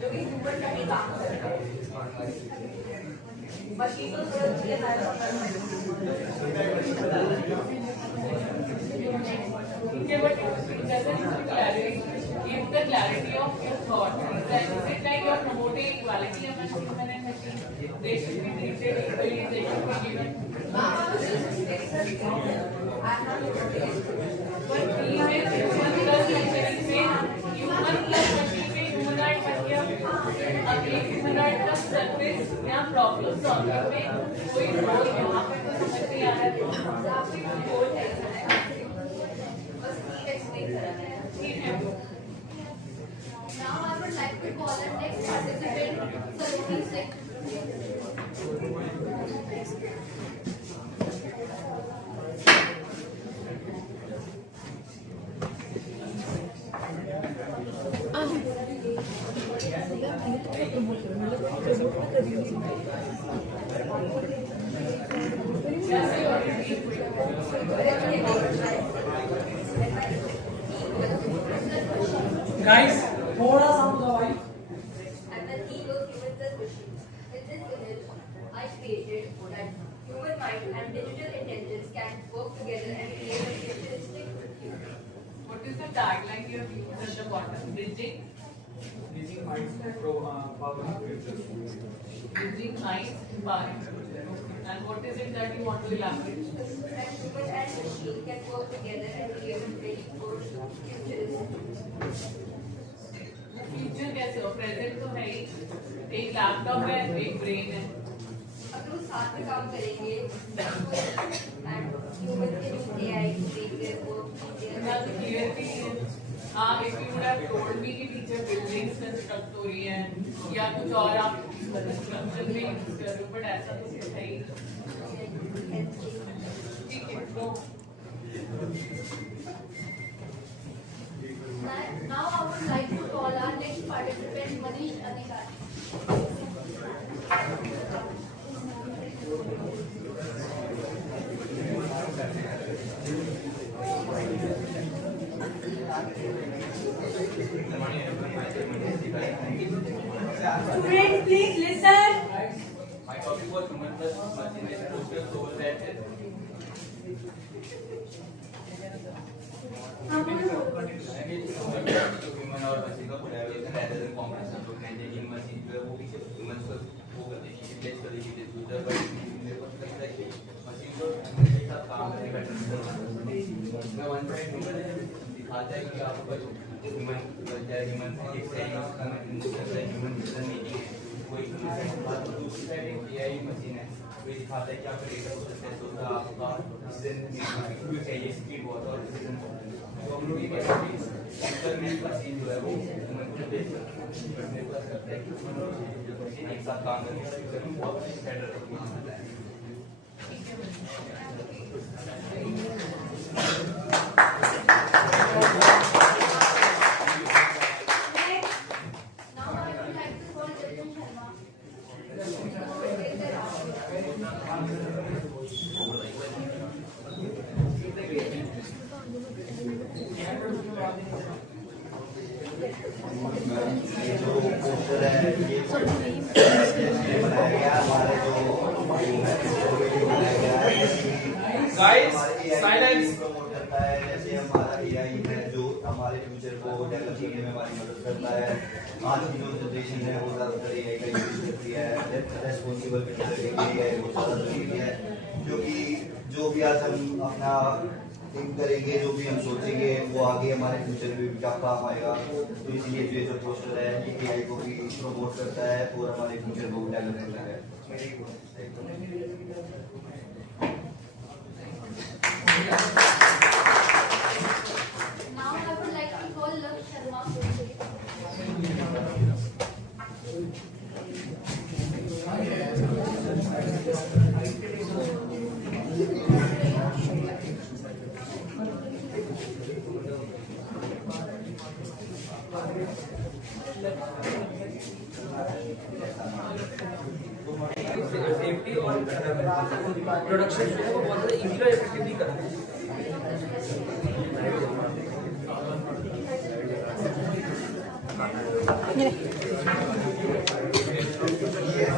जो कि human का ही काम करता है. मशीन को थोड़ा चीजें है Okay, but it doesn't give the clarity of your thought. Is it like you are promoting equality among human and machine? They should be treated equally. They should be given. But human plus machine से human plus machine में humanoid बन गया. अब ये humanoid का service या problem solving में कोई role यहाँ पे तो समझ नहीं आ रहा है. आपकी कोई गोल है बस एक्सप्लेन करना है. Now I would like to call our next participant, Saloni Singh. Guys, थोड़ा सा दबाई. And the theme was human plus machines. In this image, I created that human mind and digital intelligence can work together and create a futuristic future. What is the tagline you have used at the bottom? Bridging? Bridging minds and powering futures. Bridging minds, empowering future. And what is it that you want to elaborate? That human and machine can work together and create a very good futuristic. Future कैसे हो? Present तो है ही, एक laptop है, एक brain है. अगर वो साथ में काम करेंगे and human के जो AI देंगे वो ना तो क्लियर भी नहीं है. हाँ, if you would have told me कि पीछे बिल्डिंग्स कंस्ट्रक्ट हो रही है या कुछ और आप कंस्ट्रक्शन में यूज कर रहे हो, बट ऐसा तो कुछ है ही. ठीक है, तो Now I would like to call our next participant, Manish Adhikari. Students, please listen. My topic was human plus machine is posted so that human और मशीन का कोलैबोरेशन rather than competition तो कहते हैं मशीन जो है वो भी human को वो कर देगी रिप्लेस कर देगी फ्यूचर पर मेरे को लगता है कि मशीन को हमारे साथ काम करने का मैं वन पॉइंट दिखाता है कि आपको ह्यूमन ह्यूमन फिजिक्स है ह्यूमन डिसीजन मेकिंग कोई दूसरी साइड एक AI मशीन है वो दिखाता है कि आपका डेटा प्रोसेस होता है, आपका डिसीजन मेकिंग चाहिए स्पीड बहुत और डिसीजन बहुत। तो हम लोग ये कहते हैं कि इंटरनेट मशीन जो है वो मल्टीप्लेस करने का करता है कि मशीन एक साथ काम करने का बहुत बेटर होता है। Now I would like to call Jatin Sharma. जो पोस्टर है ये बनाया गया हमारे जो बनाया गया है Guys, silence. प्रमोट करता है। जैसे हमारा AI है जो हमारे फ्यूचर को डेवलप करने में हमारी मदद करता है। आज की जो जनरेशन है वो ज़्यादातर AI का यूज करती है। रेस्पॉन्सिबल AI वो ज़्यादा जरूरी है क्योंकि जो भी आज हम अपना थिंक करेंगे, जो भी हम सोचेंगे वो आगे हमारे फ्यूचर में भी क्या काम आएगा। तो इसलिए जो पोस्टर है ये AI को भी प्रमोट करता है और हमारे फ्यूचर को डेवलप करता है। Now I would like to call Laksh Sharma. Safety और प्रोडक्शन जो है वो बहुत ज़्यादा इजी और इफेक्टिवली करते हैं।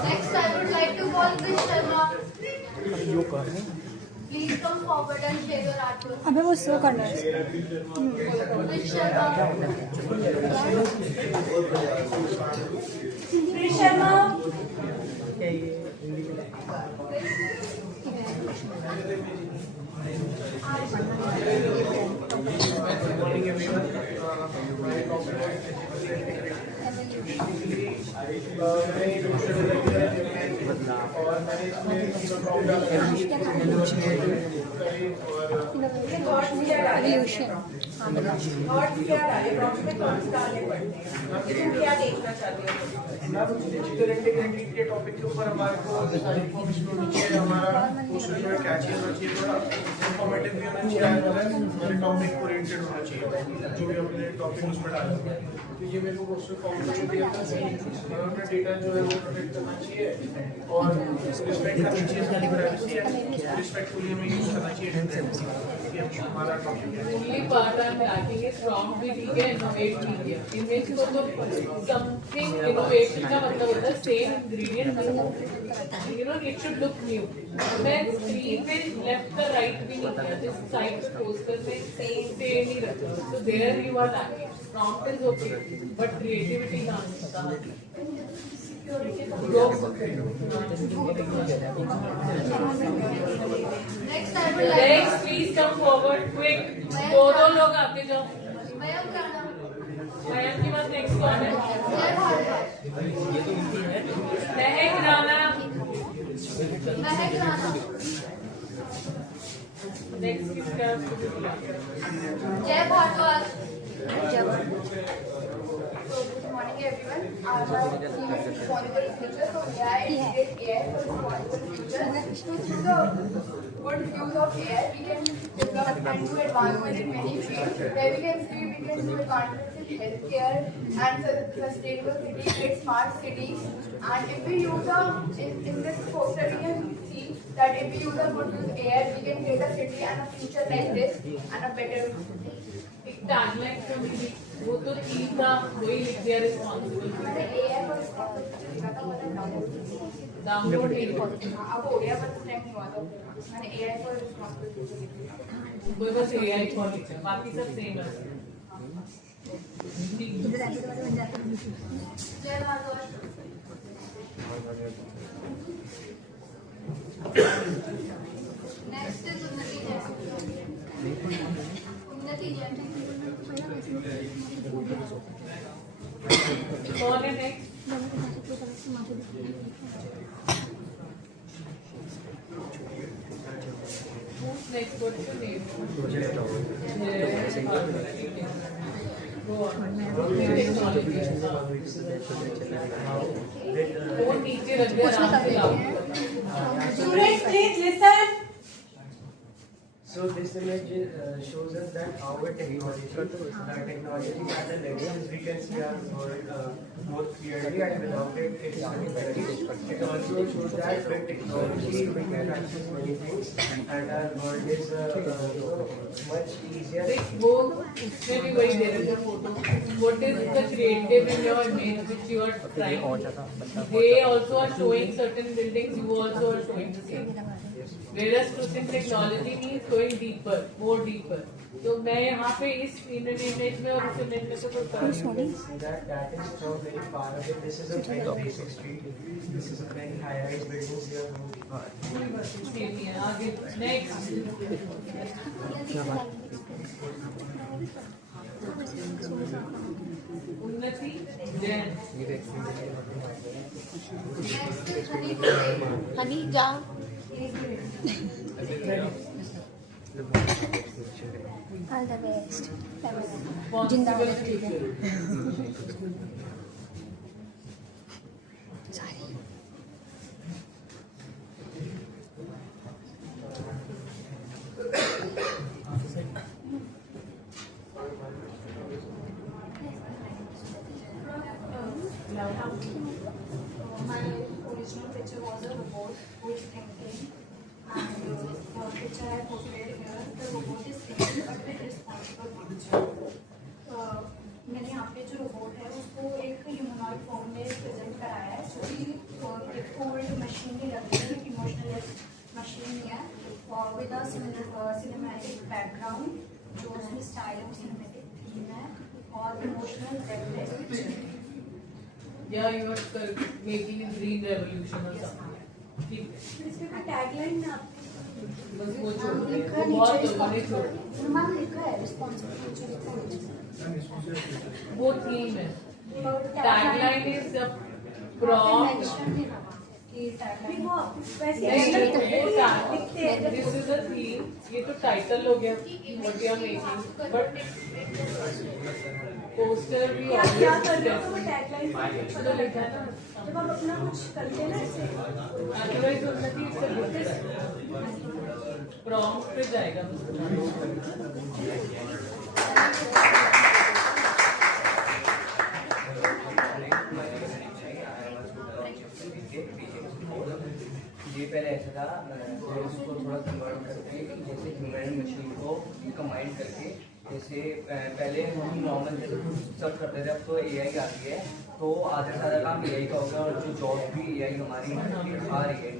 Next, I would like to call Krish Sharma. Please come forward and share your artwork. अबे वो शो करना है। Krish Sharma. Krish Sharma. और मैंने इसमें के टॉपिक के ऊपर हमारे को सारी इन्फॉर्मेशन होनी चाहिए। हमारा पोस्टर जो है कैची होना चाहिए, थोड़ा इन्फॉर्मेटिव भी होना चाहिए, हमारे टॉपिक ओरिएंटेड होना चाहिए जो भी हमने टॉपिक उसमें डाला है। तो ये मेरे को पोस्टर फॉर्म करके दिया था। अपना डेटा जो है वो प्रोटेक्ट करना चाहिए और रिस्पेक्ट करना चाहिए, सारी प्राइवेसी है, रिस्पेक्टफुली हमें यूज करना चाहिए। हमारा टॉपिक है Only part I'm lacking is strong भी ठीक है, innovate ठीक है। Image को तो something innovation का मतलब होता है same ingredient it should look new. मैं screen पे left का right भी नहीं किया, जिस side पे poster में same ही रखा। So there you are lacking. Prompt is okay, but creativity कहाँ है? Next, I would like. Next, please come forward quick. दो लोग आगे जाओ। Mayam Rana. मयंक के बाद नेक्स्ट कौन है? महक राणा। Mahek Rana. नेक्स्ट किसका? Jay Bhardwaj. So good morning everyone. Our theme is responsible future. So AI is AI for responsible future. Through the good use of AI, we can develop and do advancement in many fields. Where we can do advancements in healthcare and sustainable city, create smart cities. And if we use in this poster, we can see that if we use a good use AI, we can create a city and a future like this and a better. एक tagline का भी वो तो थी था, वही लिख दिया रिस्पॉन्सिबल। मैंने AI को responsible लिखा था, मतलब डाउनलोड नहीं अब हो गया, पर उस टाइम नहीं हुआ था। मैंने AI को responsible लिखा। वो बस AI को लिखा, बाकी सब सेम है। Jay Bhardwaj. Next is Unnati Jain. Unnati Jain. कौन है नेक्स्ट? What's your name? वो नीचे रख दिया आराम से लाओ। Students, please listen. So this image shows us that our technology at a distance we can see our world more clearly, and without it it's difficult. It also shows that with technology we can access many things and our world is much easier. वो इसमें भी वही दे रहे थे photo. What is the creative in your image which you are trying? They also are showing certain buildings. You also are showing the same. Whereas choosing technology means going deeper, more deeper. तो मैं यहाँ पे इस image में और उस image में तो कुछ कर नहीं हूँ. That is from very far away. This is a very basic street. This is a very high-rise buildings here. पूरी बात सेम ही है. आगे next. उन्नति जैन. हनी जा All the best. Responsible Sorry. My original picture was a robot which thinking, and the picture I portrayed here, the robot is thinking but with responsible future. मैंने यहाँ पे जो रोबोट है उसको एक ह्यूमनॉइड फॉर्म में प्रेजेंट कराया है, जो कि एक ओल्ड मशीन ही लगती है, इमोशनल मशीन ही है, और विद अ सिनेमैटिक बैकग्राउंड जो उसमें स्टाइल है सिनेमैटिक थीम है और emotional depth. Yeah, you are making a green revolution or something. ठीक है. इसमें कोई टैगलाइन ना बस वो छोड़ दे. लिखा है बहुत नीचे लोगों ने छोड़ दिया. मैम लिखा है रिस्पॉन्सिबिलिटी. वो थीम है. Tagline is the prompt. This is a theme. ये तो टाइटल हो गया. What you are making, but poster भी क्या कर रहे हो? वो टैगलाइन तो लिखा है ना. जब आप अपना कुछ करते हैं ना ऐसे अदरवाइज उन्नति प्रॉम्प्ट पे जाएगा. ये पहले ऐसा था, इसको थोड़ा कन्वर्ट करके जैसे ह्यूमन मशीन को कंबाइन करके, जैसे पहले हम नॉर्मल सर्च करते थे, अब तो एआई आ रही है, तो आधे से ज़्यादा काम एआई का होगा और जो जॉब भी एआई हमारी आ रही है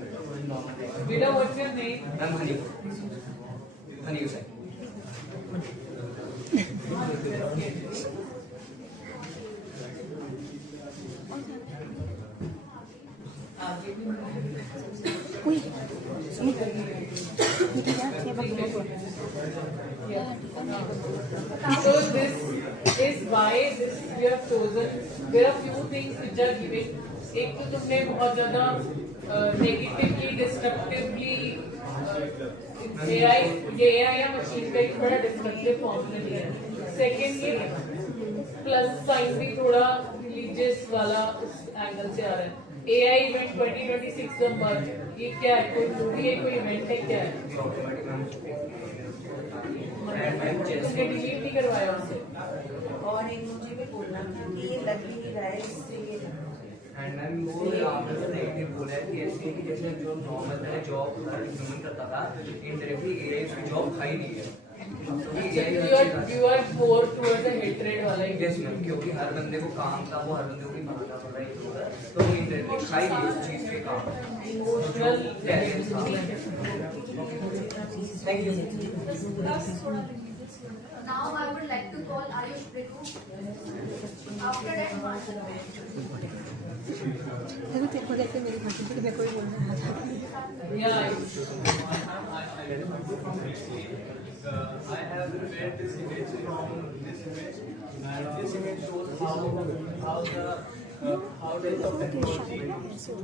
नॉर्मल. बेटा what's your name? Ma'am Honey Hussain. So this is why this we have chosen. There are few things which are giving. एक तो तुमने बहुत ज़्यादा negatively, destructively AI या मशीन का एक बड़ा destructive form ले लिया है. Secondly, plus sign भी थोड़ा religious वाला उस angle से आ रहा है. AI event 2026 का मर्ज, ये क्या है? कोई मूवी है, कोई इवेंट है, क्या है? तुमने डिलीट नहीं करवाया उससे? और एक मुझे भी बोलना था कि ये लग नहीं रहा है इससे. एंड मैम वो आपने तो नेगेटिव बोला है कि ऐसे कि जैसे जो नॉर्मल पहले जॉब ह्यूमन करता था, इनडायरेक्टली एआई उसकी जॉब खा ही नहीं है. You are more towards the hatred वाला ही. यस मैम, क्योंकि हर बंदे को काम था, वो हर बंदे को भी मानना पड़ रहा है, तो वो इनडायरेक्टली खा ही नहीं उस चीज के काम. Thank you. Now I would like to call Ayush Briku. After that, देखो तेरे को देख के मेरी मर्जी थी, मैं कोई बोलना था. I have prepared this image from this image, and this image shows how the how does the technology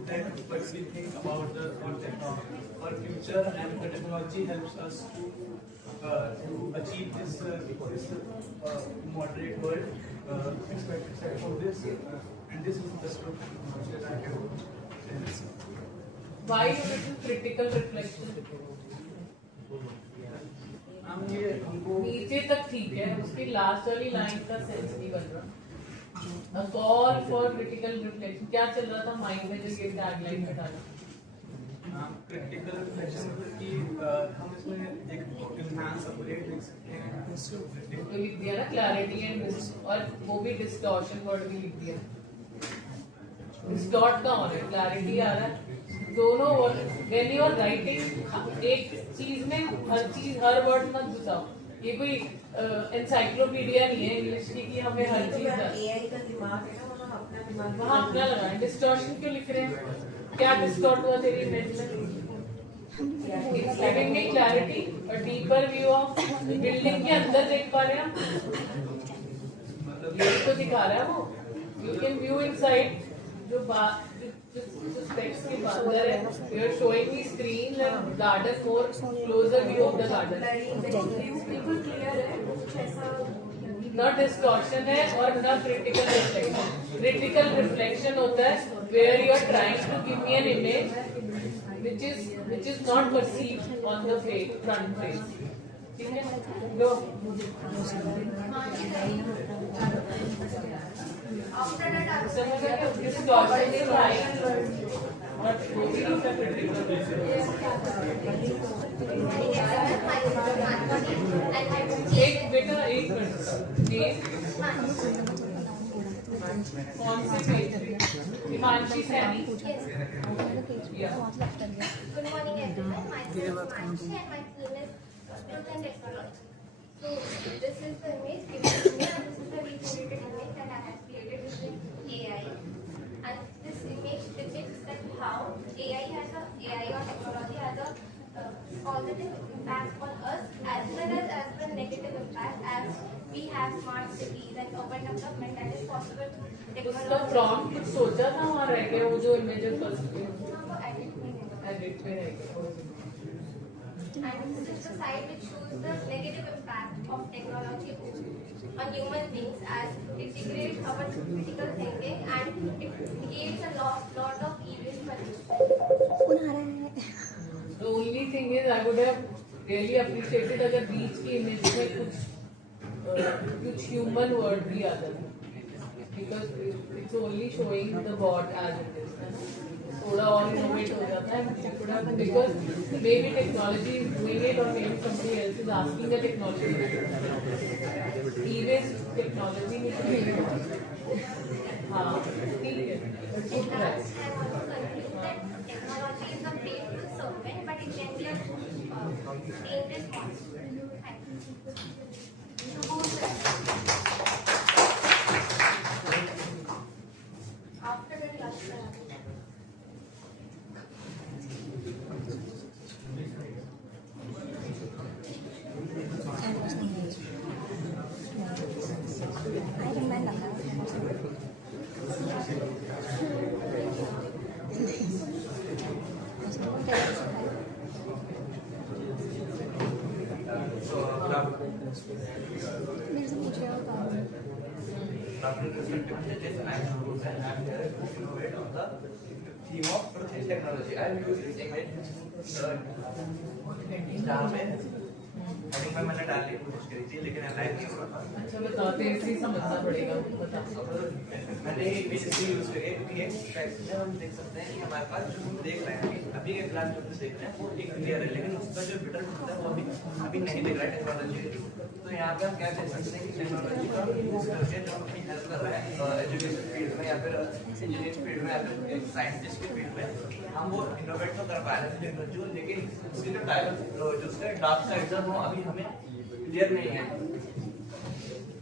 that what we think about our future, and the technology helps us to achieve this moderate world expected from this, and this is the best of that I can do. Why you written critical reflection? नीचे तक ठीक है, उसकी last वाली line का sense नहीं बन रहा। A call for critical reflection, क्या चल रहा था माइंड में जो ये टैगलाइन में डाला? क्रिटिकल रिफ्लेक्शन की हम इसमें एक एनहांस अपग्रेड लिख सकते हैं। तो लिख दिया ना क्लैरिटी एंड, और वो भी डिस्टॉर्शन वर्ड भी लिख दिया। डिस्टॉर्ट का होना है, क्लैरिटी आ रहा है, दोनों word. When you are writing एक चीज में हर वर्ड मत घुसाओ। ये कोई एनसाइक्लोपीडिया नहीं है इंग्लिश की कि हमें हर चीज एआई का दिमाग है ना, वहाँ अपना लगाए। डिस्टॉर्शन क्यों लिख रहे हैं? क्या डिस्टॉर्ट हुआ तेरी इमेज में? It's giving me clarity, a deeper view of building के अंदर देख पा रहे हैं हम, ये तो दिखा रहा है वो। You can view inside, जो specs के अंदर है। You are showing me screen and garden, more closer view of the garden. बिल्कुल क्लियर है, कुछ ऐसा न डिस्टॉर्शन है और न क्रिटिकल रिफ्लेक्शन। क्रिटिकल रिफ्लेक्शन होता है where you are trying to give me an image which is not perceived on the front face. ठीक है, लो। डिस्टॉर्शन is high, but वो भी नहीं कर एक बेटा एक मिनट कौन से page? Himanshi Saini. Good morning everyone. Myself is Himanshi and my theme is Truth and Technology. So this is the image given to me, and this is the recreated image that I have created using AI. And this image depicts that how AI or technology has a positive impact on us as well as the negative impact, as we have smart cities and urban development that is possible through उसका technology. Prompt कुछ सोचा था वहाँ रह गया, वो जो images first Edit edit में रह गया। And this is the side which shows the negative impact of technology on human beings, as it degrades our critical thinking and it creates a lot of evil punishment. The only thing is I would have really appreciated अगर बीच की image में कुछ human word भी आ जाता, because it's only showing the bot as it is, है ना? थोड़ा और इनोवेट हो जाता है, because maybe technology is doing it or maybe somebody else is asking the technology. Even technology नहीं तो हाँ ठीक है, good try. Technology is a great servant, but it can be a dangerous monster. After the class. Theme of truth and technology. I will use this image जहाँ पे heading में मैंने डाल ली कोशिश करी थी, लेकिन अलाइन नहीं हो रहा था। अच्छा बताओ, तेरे से समझना पड़ेगा, बता। मैंने ये इमेज इसलिए यूज करी है क्योंकि एक टेक्स्ट में हम देख सकते हैं कि हमारे पास जो हम देख रहे हैं अभी के क्लास जो देख रहे हैं वो एक क्लियर है, लेकिन उसका जो बिटर होता है वो अभी नहीं दिख रहा है टेक्नोलॉजी। तो यहाँ पे हम क्या देख सकते हैं कि टेक्नोलॉजी का यूज करके जो अपनी हेल्प कर रहा है एजुकेशन फील्ड में या फिर इंजीनियरिंग फील्ड में या फिर साइंटिस्ट के फील्ड में, हम वो इनोवेट तो कर पा रहे हैं टेक्नोलॉजी, लेकिन उसकी जो उसका डार्क साइड है वो अभी हमें क्लियर नहीं है।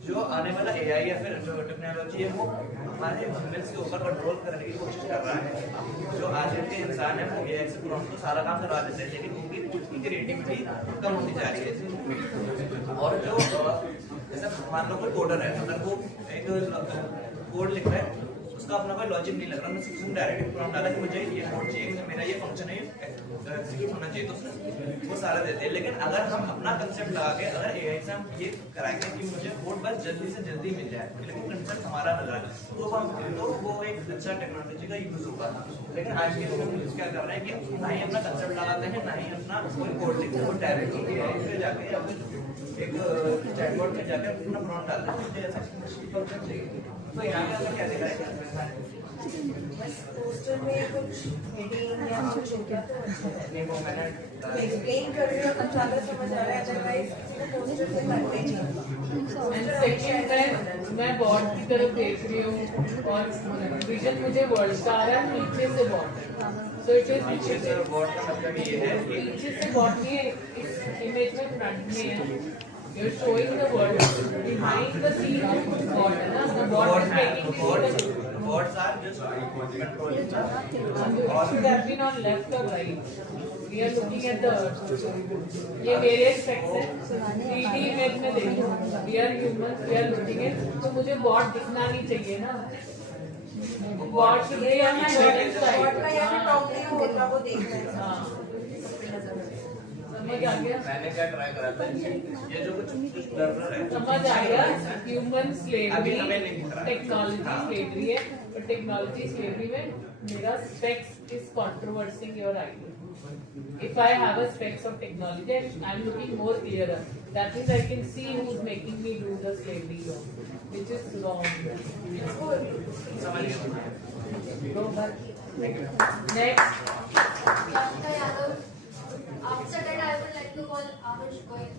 जो आने वाला एआई या फिर जो टेक्नोलॉजी है वो हमारे ह्यूमंस के ऊपर कंट्रोल करने की कोशिश कर रहा है। जो आज के इंसान है वो एआई से प्रॉम्प्ट तो सारा काम करवा देते हैं, लेकिन उनकी क्रिएटिविटी कम होती जा रही है। और जो जैसे मान लो कोई कोडर है, अगर वो एक कोड लिख रहा है उसका अपना कोई लॉजिक नहीं लग रहा, मैं सिस्टम डायरेक्ट प्रॉम्प्ट डाला कि मुझे ये कोड चाहिए, मेरा ये फंक्शन है, एग्जीक्यूट होना चाहिए, तो उसने वो सारा देते हैं। लेकिन अगर हम अपना कंसेप्ट लगा के अगर एआई से हम ये कराएंगे कि मुझे कोड बस जल्दी से जल्दी मिल जाए, लेकिन कंसेप्ट हमारा लग रहा है, तो वो एक अच्छा टेक्नोलॉजी का यूज होगा। लेकिन आज के लोग क्या कर रहे हैं कि ना ही अपना कंसेप्ट लगाते हैं, ना ही अपना कोई कोड लिखते हैं, वो डायरेक्टली एआई पे जाके या फिर एक चैटबॉट में जाकर अपना प्रॉम्प्ट डालते हैं, मुझे ऐसा फंक्शन चाहिए। तो यहाँ पे हमें क्या दिख रहा है, पोस्टर में कुछ हेडिंग या कुछ हो गया तो नहीं वो मैंने एक्सप्लेन कर रही हूँ, अब ज़्यादा समझ आ रहा है, अदरवाइज पोस्टर से करते नहीं। सेकंड मैं बॉट की तरफ देख रही हूँ और विजन मुझे वर्ड का आ रहा है पीछे से बॉट, तो इट इज पीछे से बॉट का मतलब ये है कि पीछे से बॉट नहीं है, इस इमेज में फ्रंट में है। You're showing the world behind the scene bot है ना, the bot is making the bots are just controlling the it should have been on left or right. We are looking at the ये मेरे specs है 3D image में देखो, we are humans, we are looking at, तो मुझे bot दिखना नहीं चाहिए ना, bot should be on my left side। Bot का यहाँ पे टॉप नहीं होता, वो देखना है। समझ आ गया? मैंने क्या ट्राई करा था, ये जो कुछ ब्लर है समझ आएगा, ह्यूमन स्लेवरी टेक्नोलॉजी स्लेवरी है, और टेक्नोलॉजी स्लेवरी में मेरा specs is controversing your idea. If I have a specs of technology, I'm looking more clearer. That means I can see who's making me do the slavery job, which is wrong. Go back. Next. Dr. Yadav, after that I would like to call Arush Goyal.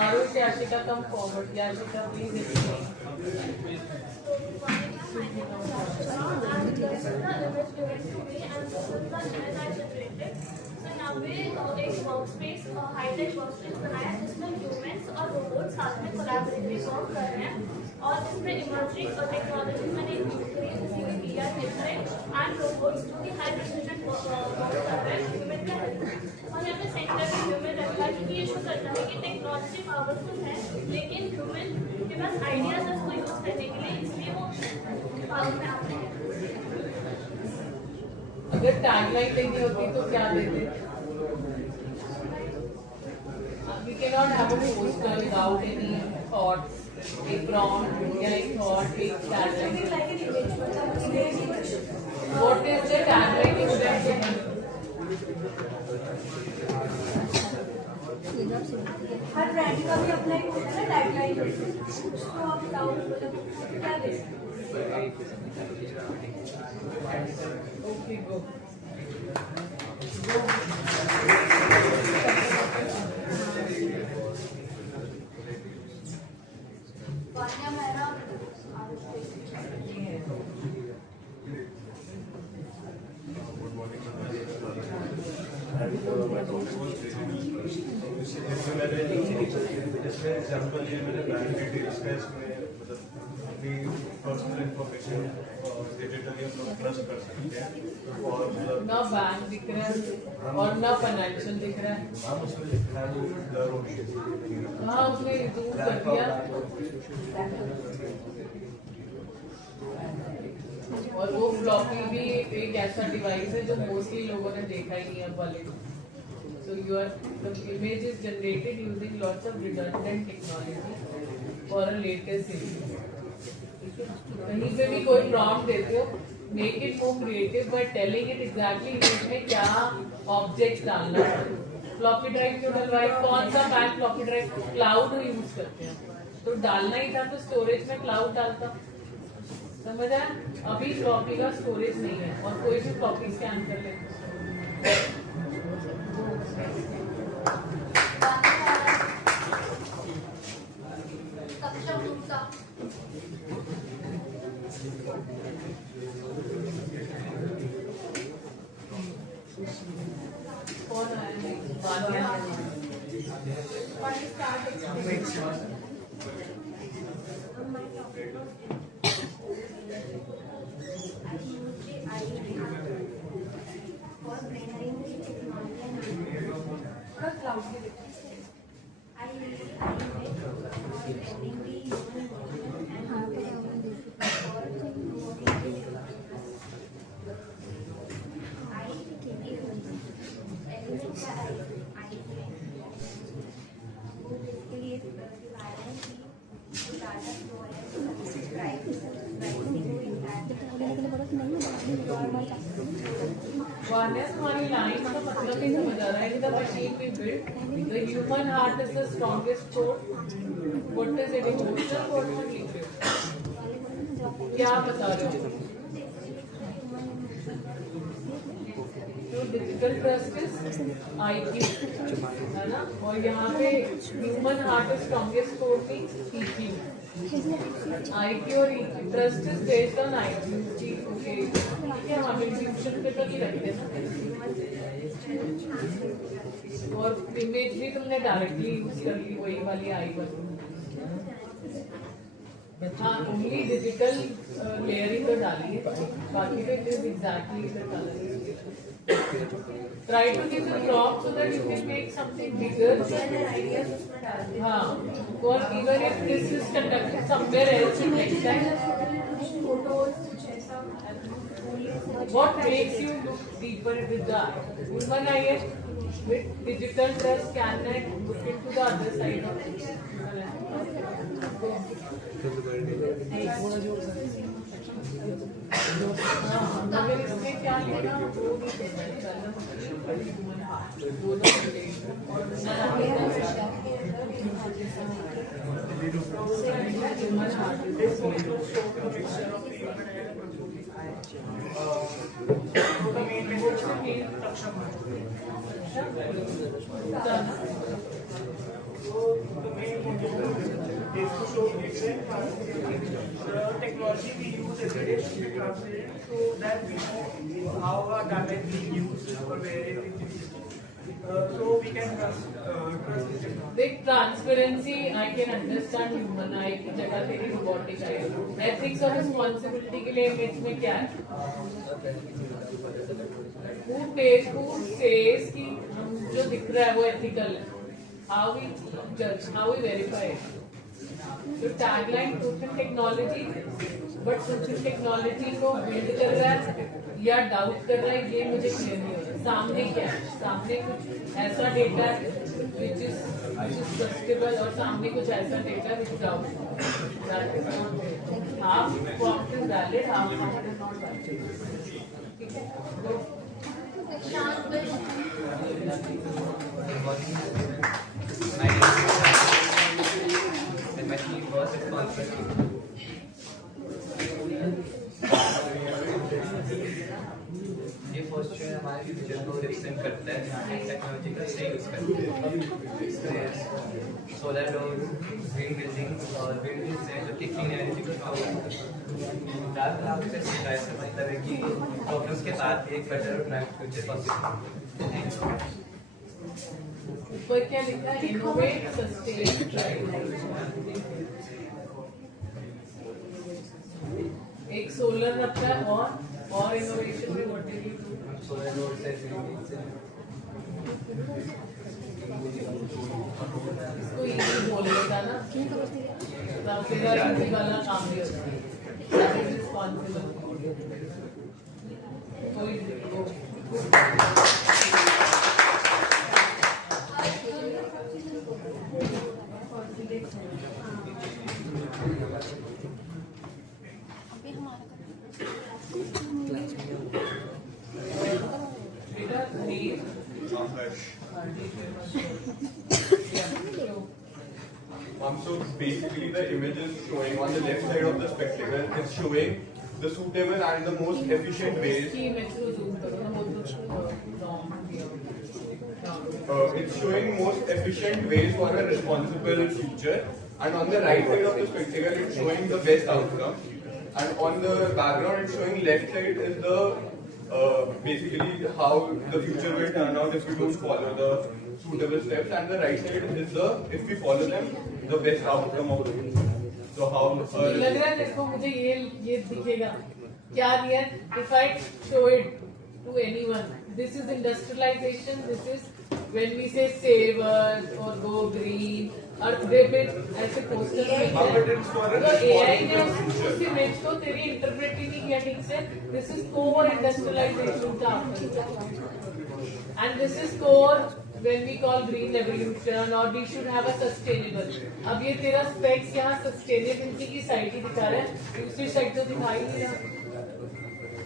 Arush, Yashika, come forward. Yashika, please explain. यहाँ पे एक workspace hi tech workspace बनाया जिसमें humans और robot साथ में collaboratively work कर रहे हैं, और इसमें इमर्जिंग और टेक्नोलॉजी मैंने एंड रोबोट्स जो कि हाई प्रिसिजन वर्क कर रहे हैं ह्यूमन का हेल्प, और यहाँ पे सेंटर में ह्यूमन रखा है क्योंकि ये शो करता है कि टेक्नोलॉजी पावरफुल है लेकिन ह्यूमन के पास आइडियाज है उसको यूज करने के लिए, इसलिए वो पावर में आते हैं। अगर टैगलाइन देनी होती तो क्या देते? We cannot have a poster without any thoughts, a prompt, या एक thought, एक tagline. What is the tagline you would have given? Her brand का भी अपना एक होता है ना टैगलाइन, उसको आप बताओ क्या दे Okay, go. वान्या मेहरा जिसमें एग्जाम्पल ये मैंने ब्रांड डिटेल्स का इसमें मतलब अपनी पर्सनल इंफॉर्मेशन डिजिटली हम लोग ट्रस्ट कर सकते हैं, और मतलब ना बैंक दिख रहा है और ना फाइनेंशियल दिख रहा है। हम उसमें लिखा है वो ब्लर हो गई। हाँ उसने जूम कर दिया, और वो फ्लॉपी भी एक ऐसा डिवाइस है जो मोस्टली लोगों ने देखा ही नहीं अब वाले। So the image is generated using lots of redundant technology for a latest image. कहीं पे भी कोई prompt देते हो, make it more creative by telling it exactly image में क्या object डालना है। Floppy drive क्यों डलवाए? कौन सा bank floppy drive? Cloud use करते हैं, तो डालना ही था तो storage में cloud डालता। समझ आया? अभी floppy का storage नहीं है और कोई भी floppy स्कैन कर ले। सक्षम गुप्ता कौन आया? वान्या। One is हमारी line का मतलब नहीं समझ आ रहा है कि the machine we built, the human heart is the strongest core. What is it? Emotional core में लिख रहे हो? क्या बता रहे हो? तो digital trust is IQ, है ना? और यहाँ पे human heart is strongest core means EQ. IQ और EQ trust is based on IQ. Okay. क्या हम इंट्यूशन पे तो नहीं रखते ना? और इमेज भी तुमने डायरेक्टली यूज कर ली वही वाली आई बन। हाँ, ओनली डिजिटल लेयरिंग तो डाली है, बाकी तो it is exactly the colour. Try to give the prompt so that you can make something bigger. हाँ, or even if this is conducted somewhere else in next time. What makes you look deeper with the eye? Human eye with digital trust can look into the other side of it. मगर इसमें क्या लेना वो technology we use every day should be translated so that we know how our data is being used or where it is used. So we can trust With transparency, I can understand human eye की जगह तेरी robotic eye. Ethics और responsibility के लिए image में क्या है? Who says कि जो दिख रहा है वो ethical है? How we judge? How we verify it? तो tagline truth in technology, but truth in technology को बिल्ड कर रहा है या डाउट कर रहा है, ये मुझे क्लियर नहीं हो रहा। सामने क्या है? सामने कुछ ऐसा डेटा है विच इज ट्रस्टेबल और सामने कुछ ऐसा data which doubt. Half prompt is valid, half prompt is not valid. ठीक है, my team was responsible. ये पोस्चर हमारे फ्यूचर को रिप्रेजेंट करता है, टेक्नोलॉजी का सही यूज करते हैं। सोलर डोर्स, विंड बिल्डिंग और विंड से जो क्लीन एनर्जी को स्टोर करते हैं। ऐसा मतलब है कि प्रॉब्लम्स के बाद एक बेटर और ब्राइट फ्यूचर पॉसिबल। ऊपर क्या लिखा है? Innovate sustain drive. एक सोलर रखता है और इनोवेशन में what did you do? Solar door से इसको ये बोल देता ना, तब फिर इसी वाला काम भी होता है। रिस्पॉन्सिबल कोई So basically the image is showing on the left side of the spectacle, it's showing the suitable and the most efficient ways. It's showing most efficient ways for a responsible future, and on the right side of the spectacle it's showing the best outcome, and on the background it's showing left side is the basically how the future will turn out if we don't follow the suitable steps, and the right side is the if we follow them the best outcome of it. So how लग रहा है देखो मुझे ये दिखेगा क्या दिया? If I show it to anyone, this is industrialization, this is when we say save Earth or go green और पे ऐसे पोस्टर तो AI ने उस इमेज को तेरी इंटरप्रेट ही नहीं किया ठीक से। This is core industrialization का and this is core when we call green revolution or we should have a sustainable. अब ये तेरा स्पेक्स यहाँ सस्टेनेबिलिटी की साइड ही दिखा रहा है, दूसरी साइड तो दिखाई नहीं रहा।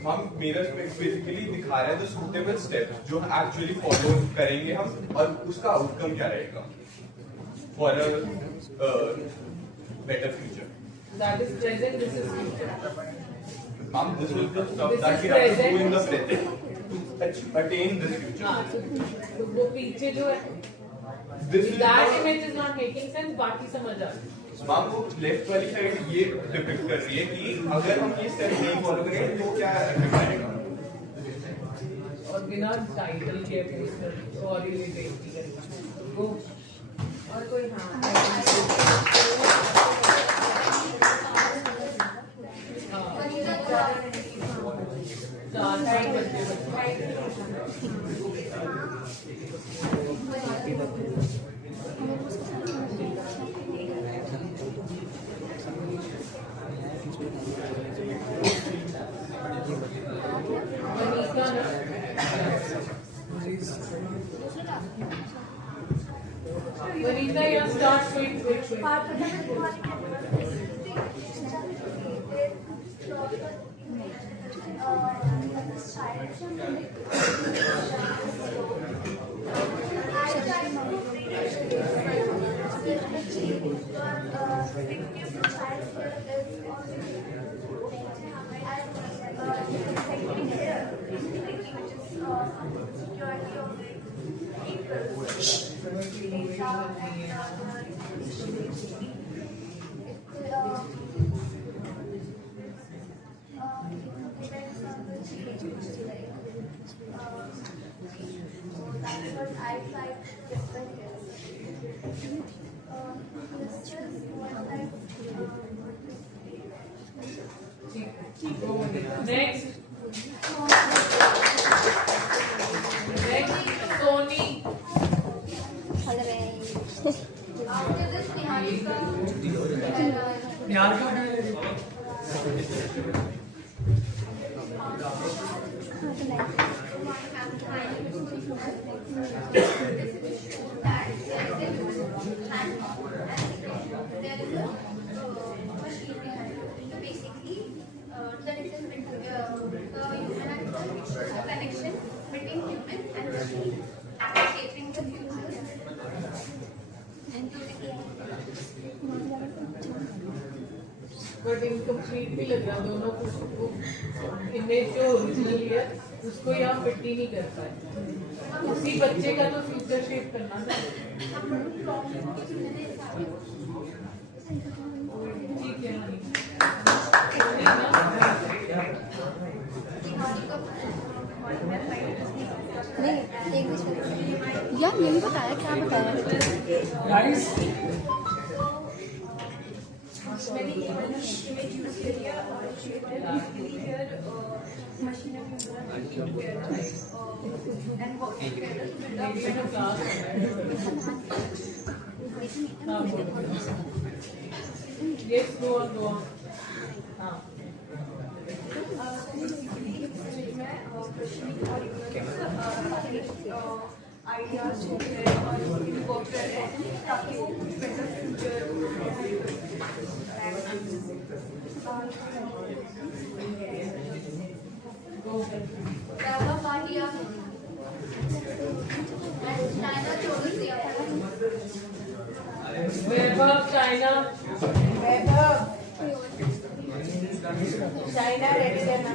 हम मिरर बेसिकली दिखा रहे हैं द सूटेबल स्टेप्स जो एक्चुअली फॉलो करेंगे हम और उसका आउटकम क्या रहेगा for a better future. That is present, this is future. Ma'am, this is the stuff that we have to do in the present to attain this future. हाँ, तो वो पीछे जो है, This is that the- image is not making sense. बाकी समझ आ रही. Ma'am वो लेफ्ट वाली साइड ये डिपिक्ट कर रही है कि अगर हम ये स्टेप नहीं फॉलो करें तो क्या इफेक्ट आएगा. और बिना टाइटल के सॉरी बेइज्जती करेंगे. वो और कोई Vanita, you start quick. Next. Sony. After this, Niharika. Connection between human and machine, shaping the future. But incomplete भी लग रहा दोनों को. इमेज जो ओरिजिनली है उसको यहाँ फिट ही नहीं कर पाए. उसी बच्चे का तो फ्यूचर शेप करना था. ठीक है. यार यही बताया क्या बताया Many image use area or here machinery and working together to build up Yes, go on. हाँ. आइडियाज होते हैं और वर्क कर रहे हैं ताकि वो better future Raghav Bhatia and China Chaurasia. Vaibhav, China. China ready करना.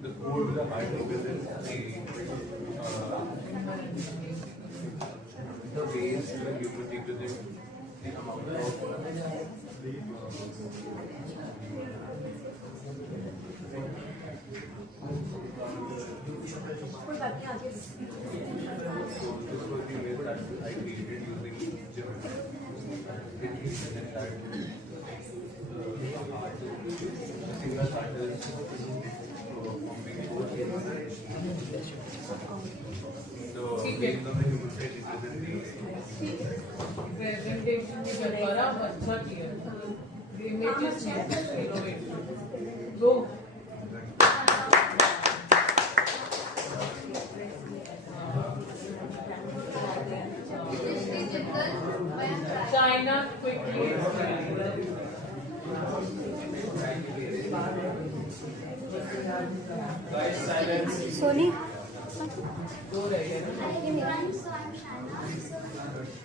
The code with the high focus is the ways the human represent the amount of I created using single artists so based on the human face presentation भी करवाना अच्छा किया. Images में गो. Soni Hi everyone, so I'm Shanna. So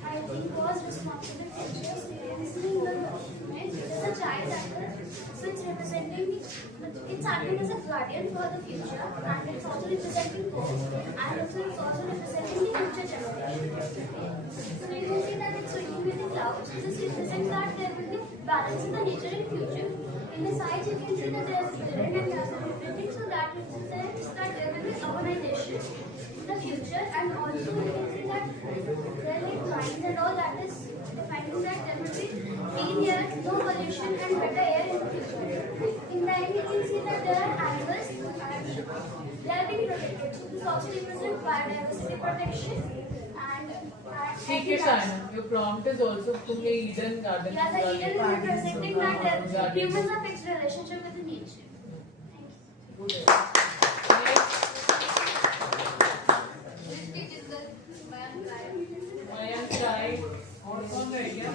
I was responsible for just listening the image. There's a child actor, so it's representing, it's acting as a guardian for the future, and it's also representing both, and it's also representing the future generation. So we can see that it's swimming with the clouds. This represents that there will be balance in the nature and future. In the sides, you can see that there is villain and gas representing, so that represents that there will be urbanization in the future, and also you can see that there are like lines and all that is defining that there will be clean air, no pollution, and better air in the future. In the end, you can see that there are animals and they are being protected. So this also represents biodiversity protection and ठीक है Shaina, your prompt is also तुमने Eden Garden. yeah, the Eden is representing that humans have fixed relationship with the nature. Thank you. Mayank Chai और कौन रह गया?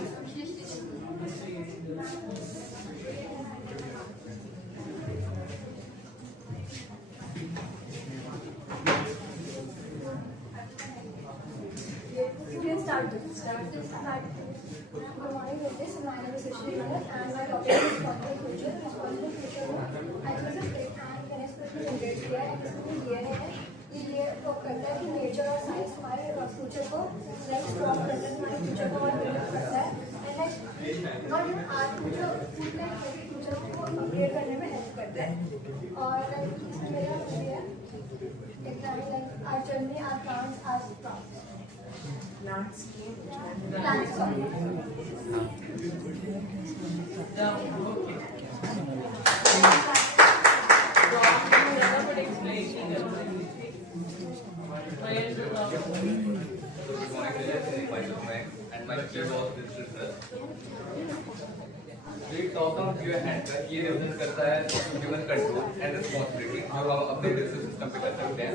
You can start this. Good morning, ladies. My name is Rishmi Malik, and my topic is responsible future. Responsible future में I was a great and मैंने इसमें generate किया है. इसमें ये है कि ये तो करता है कि नेचर और साइंस हमारे फ्यूचर को लाइक स्ट्रॉन्ग करता है, हमारे फ्यूचर को और डेवलप करता है, एंड लाइक और आज जो फ्यूचर को अपग्रेड करने में हेल्प करता है. और लाइक इसमें मेरा ये है example like our journey our plants our plants We talk of your hand, ये represent करता है human control and responsibility जो हम अपने business system पे कर सकते हैं.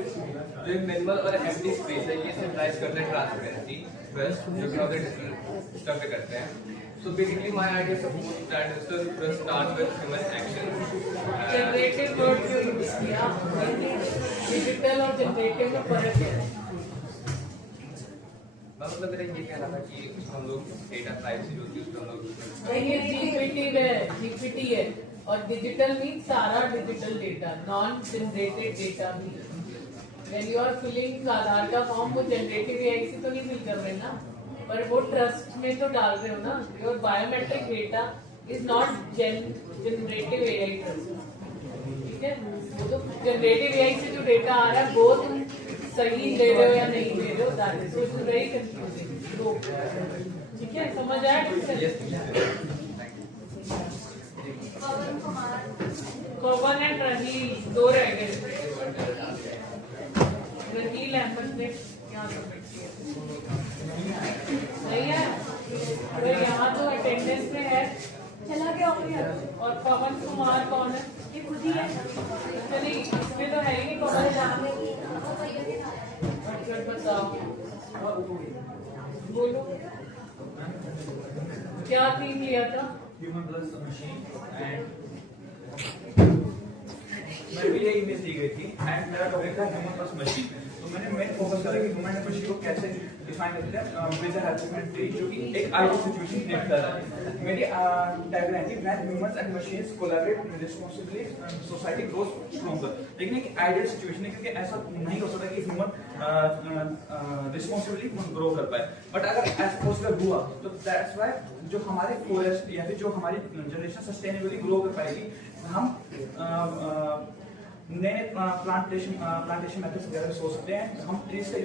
जो एक minimal और empty space है, ये symbolize करता है transparency, trust जो कि हम अपने digital system पे करते हैं. So basically, my idea suppose that is to first start with human action. Generative word क्यों use किया? Digital और generative में फर्क क्या है? मतलब मेरा ये कहना था कि हम लोग डेटा प्राइवेसी जो थी उसको हम लोग ये GPT है और डिजिटल मीन सारा digital data, non generated data भी. When you are filling आधार का फॉर्म वो जनरेटिव एआई से तो नहीं फिल कर रहे ना, पर वो ट्रस्ट में तो डाल रहे हो ना. Your biometric data is not generative AI trust. ठीक है, वो तो जनरेटिव एआई से जो डेटा आ रहा है वो तुम सही दे रहे हो या नहीं दे रहे हो, that is so very confusing. ठीक है, समझ आया? पवन एंड राहील दो रह गए. राहील अहमद ने क्या सबमिट किया? नहीं है तो यहाँ तो अटेंडेंस में है, चला गया. और पवन कुमार कौन है? ये खुद ही है. चलिए इसमें तो है ही नहीं पवन. बताओ, बोलो क्या थीम लिया था? Human plus machine. एंड मैं भी यही इमेज दी गई थी एंड मेरा टॉपिक था ह्यूमन प्लस मशीन. तो मैंने मेन फोकस करा कि ह्यूमन एंड मशीन को कैसे डिफाइन करते हैं with the help of tree जो कि एक आइडियल सिचुएशन क्रिएट कर रहा है. मेरी टैगलाइन थी when humans and machines collaborate responsibly society grows stronger. लेकिन एक आइडियल सिचुएशन है क्योंकि ऐसा नहीं हो सकता कि ह्यूमन रिस्पांसिबली ग्रो कर पाए. बट अगर ऐसा पॉसिबल हुआ तो दैट्स व्हाई जो हमारे फॉरेस्ट या फिर जो हमारी जनरेशन सस्टेनेबली ग्रो कर पाएगी, हम नए प्लांटेशन मेथड्स वगैरह सोच सकते हैं. हम ट्रीज का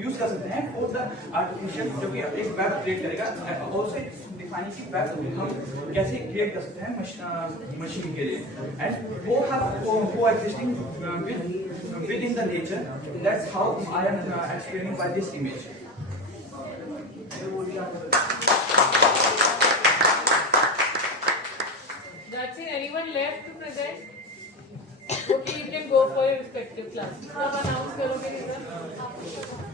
यूज कर सकते हैं फॉर द आर्टिफिशियल जो कि एक वेब क्रिएट करेगा. ऑल्सो डिफाइनिंग की वेब हम कैसे क्रिएट कर सकते हैं मशीन के लिए. एंड वो have coexisting within the nature. That's how I am explaining by this image. That's it. Anyone left to present? Okay, you can go for your respective classes. अब announce करोगे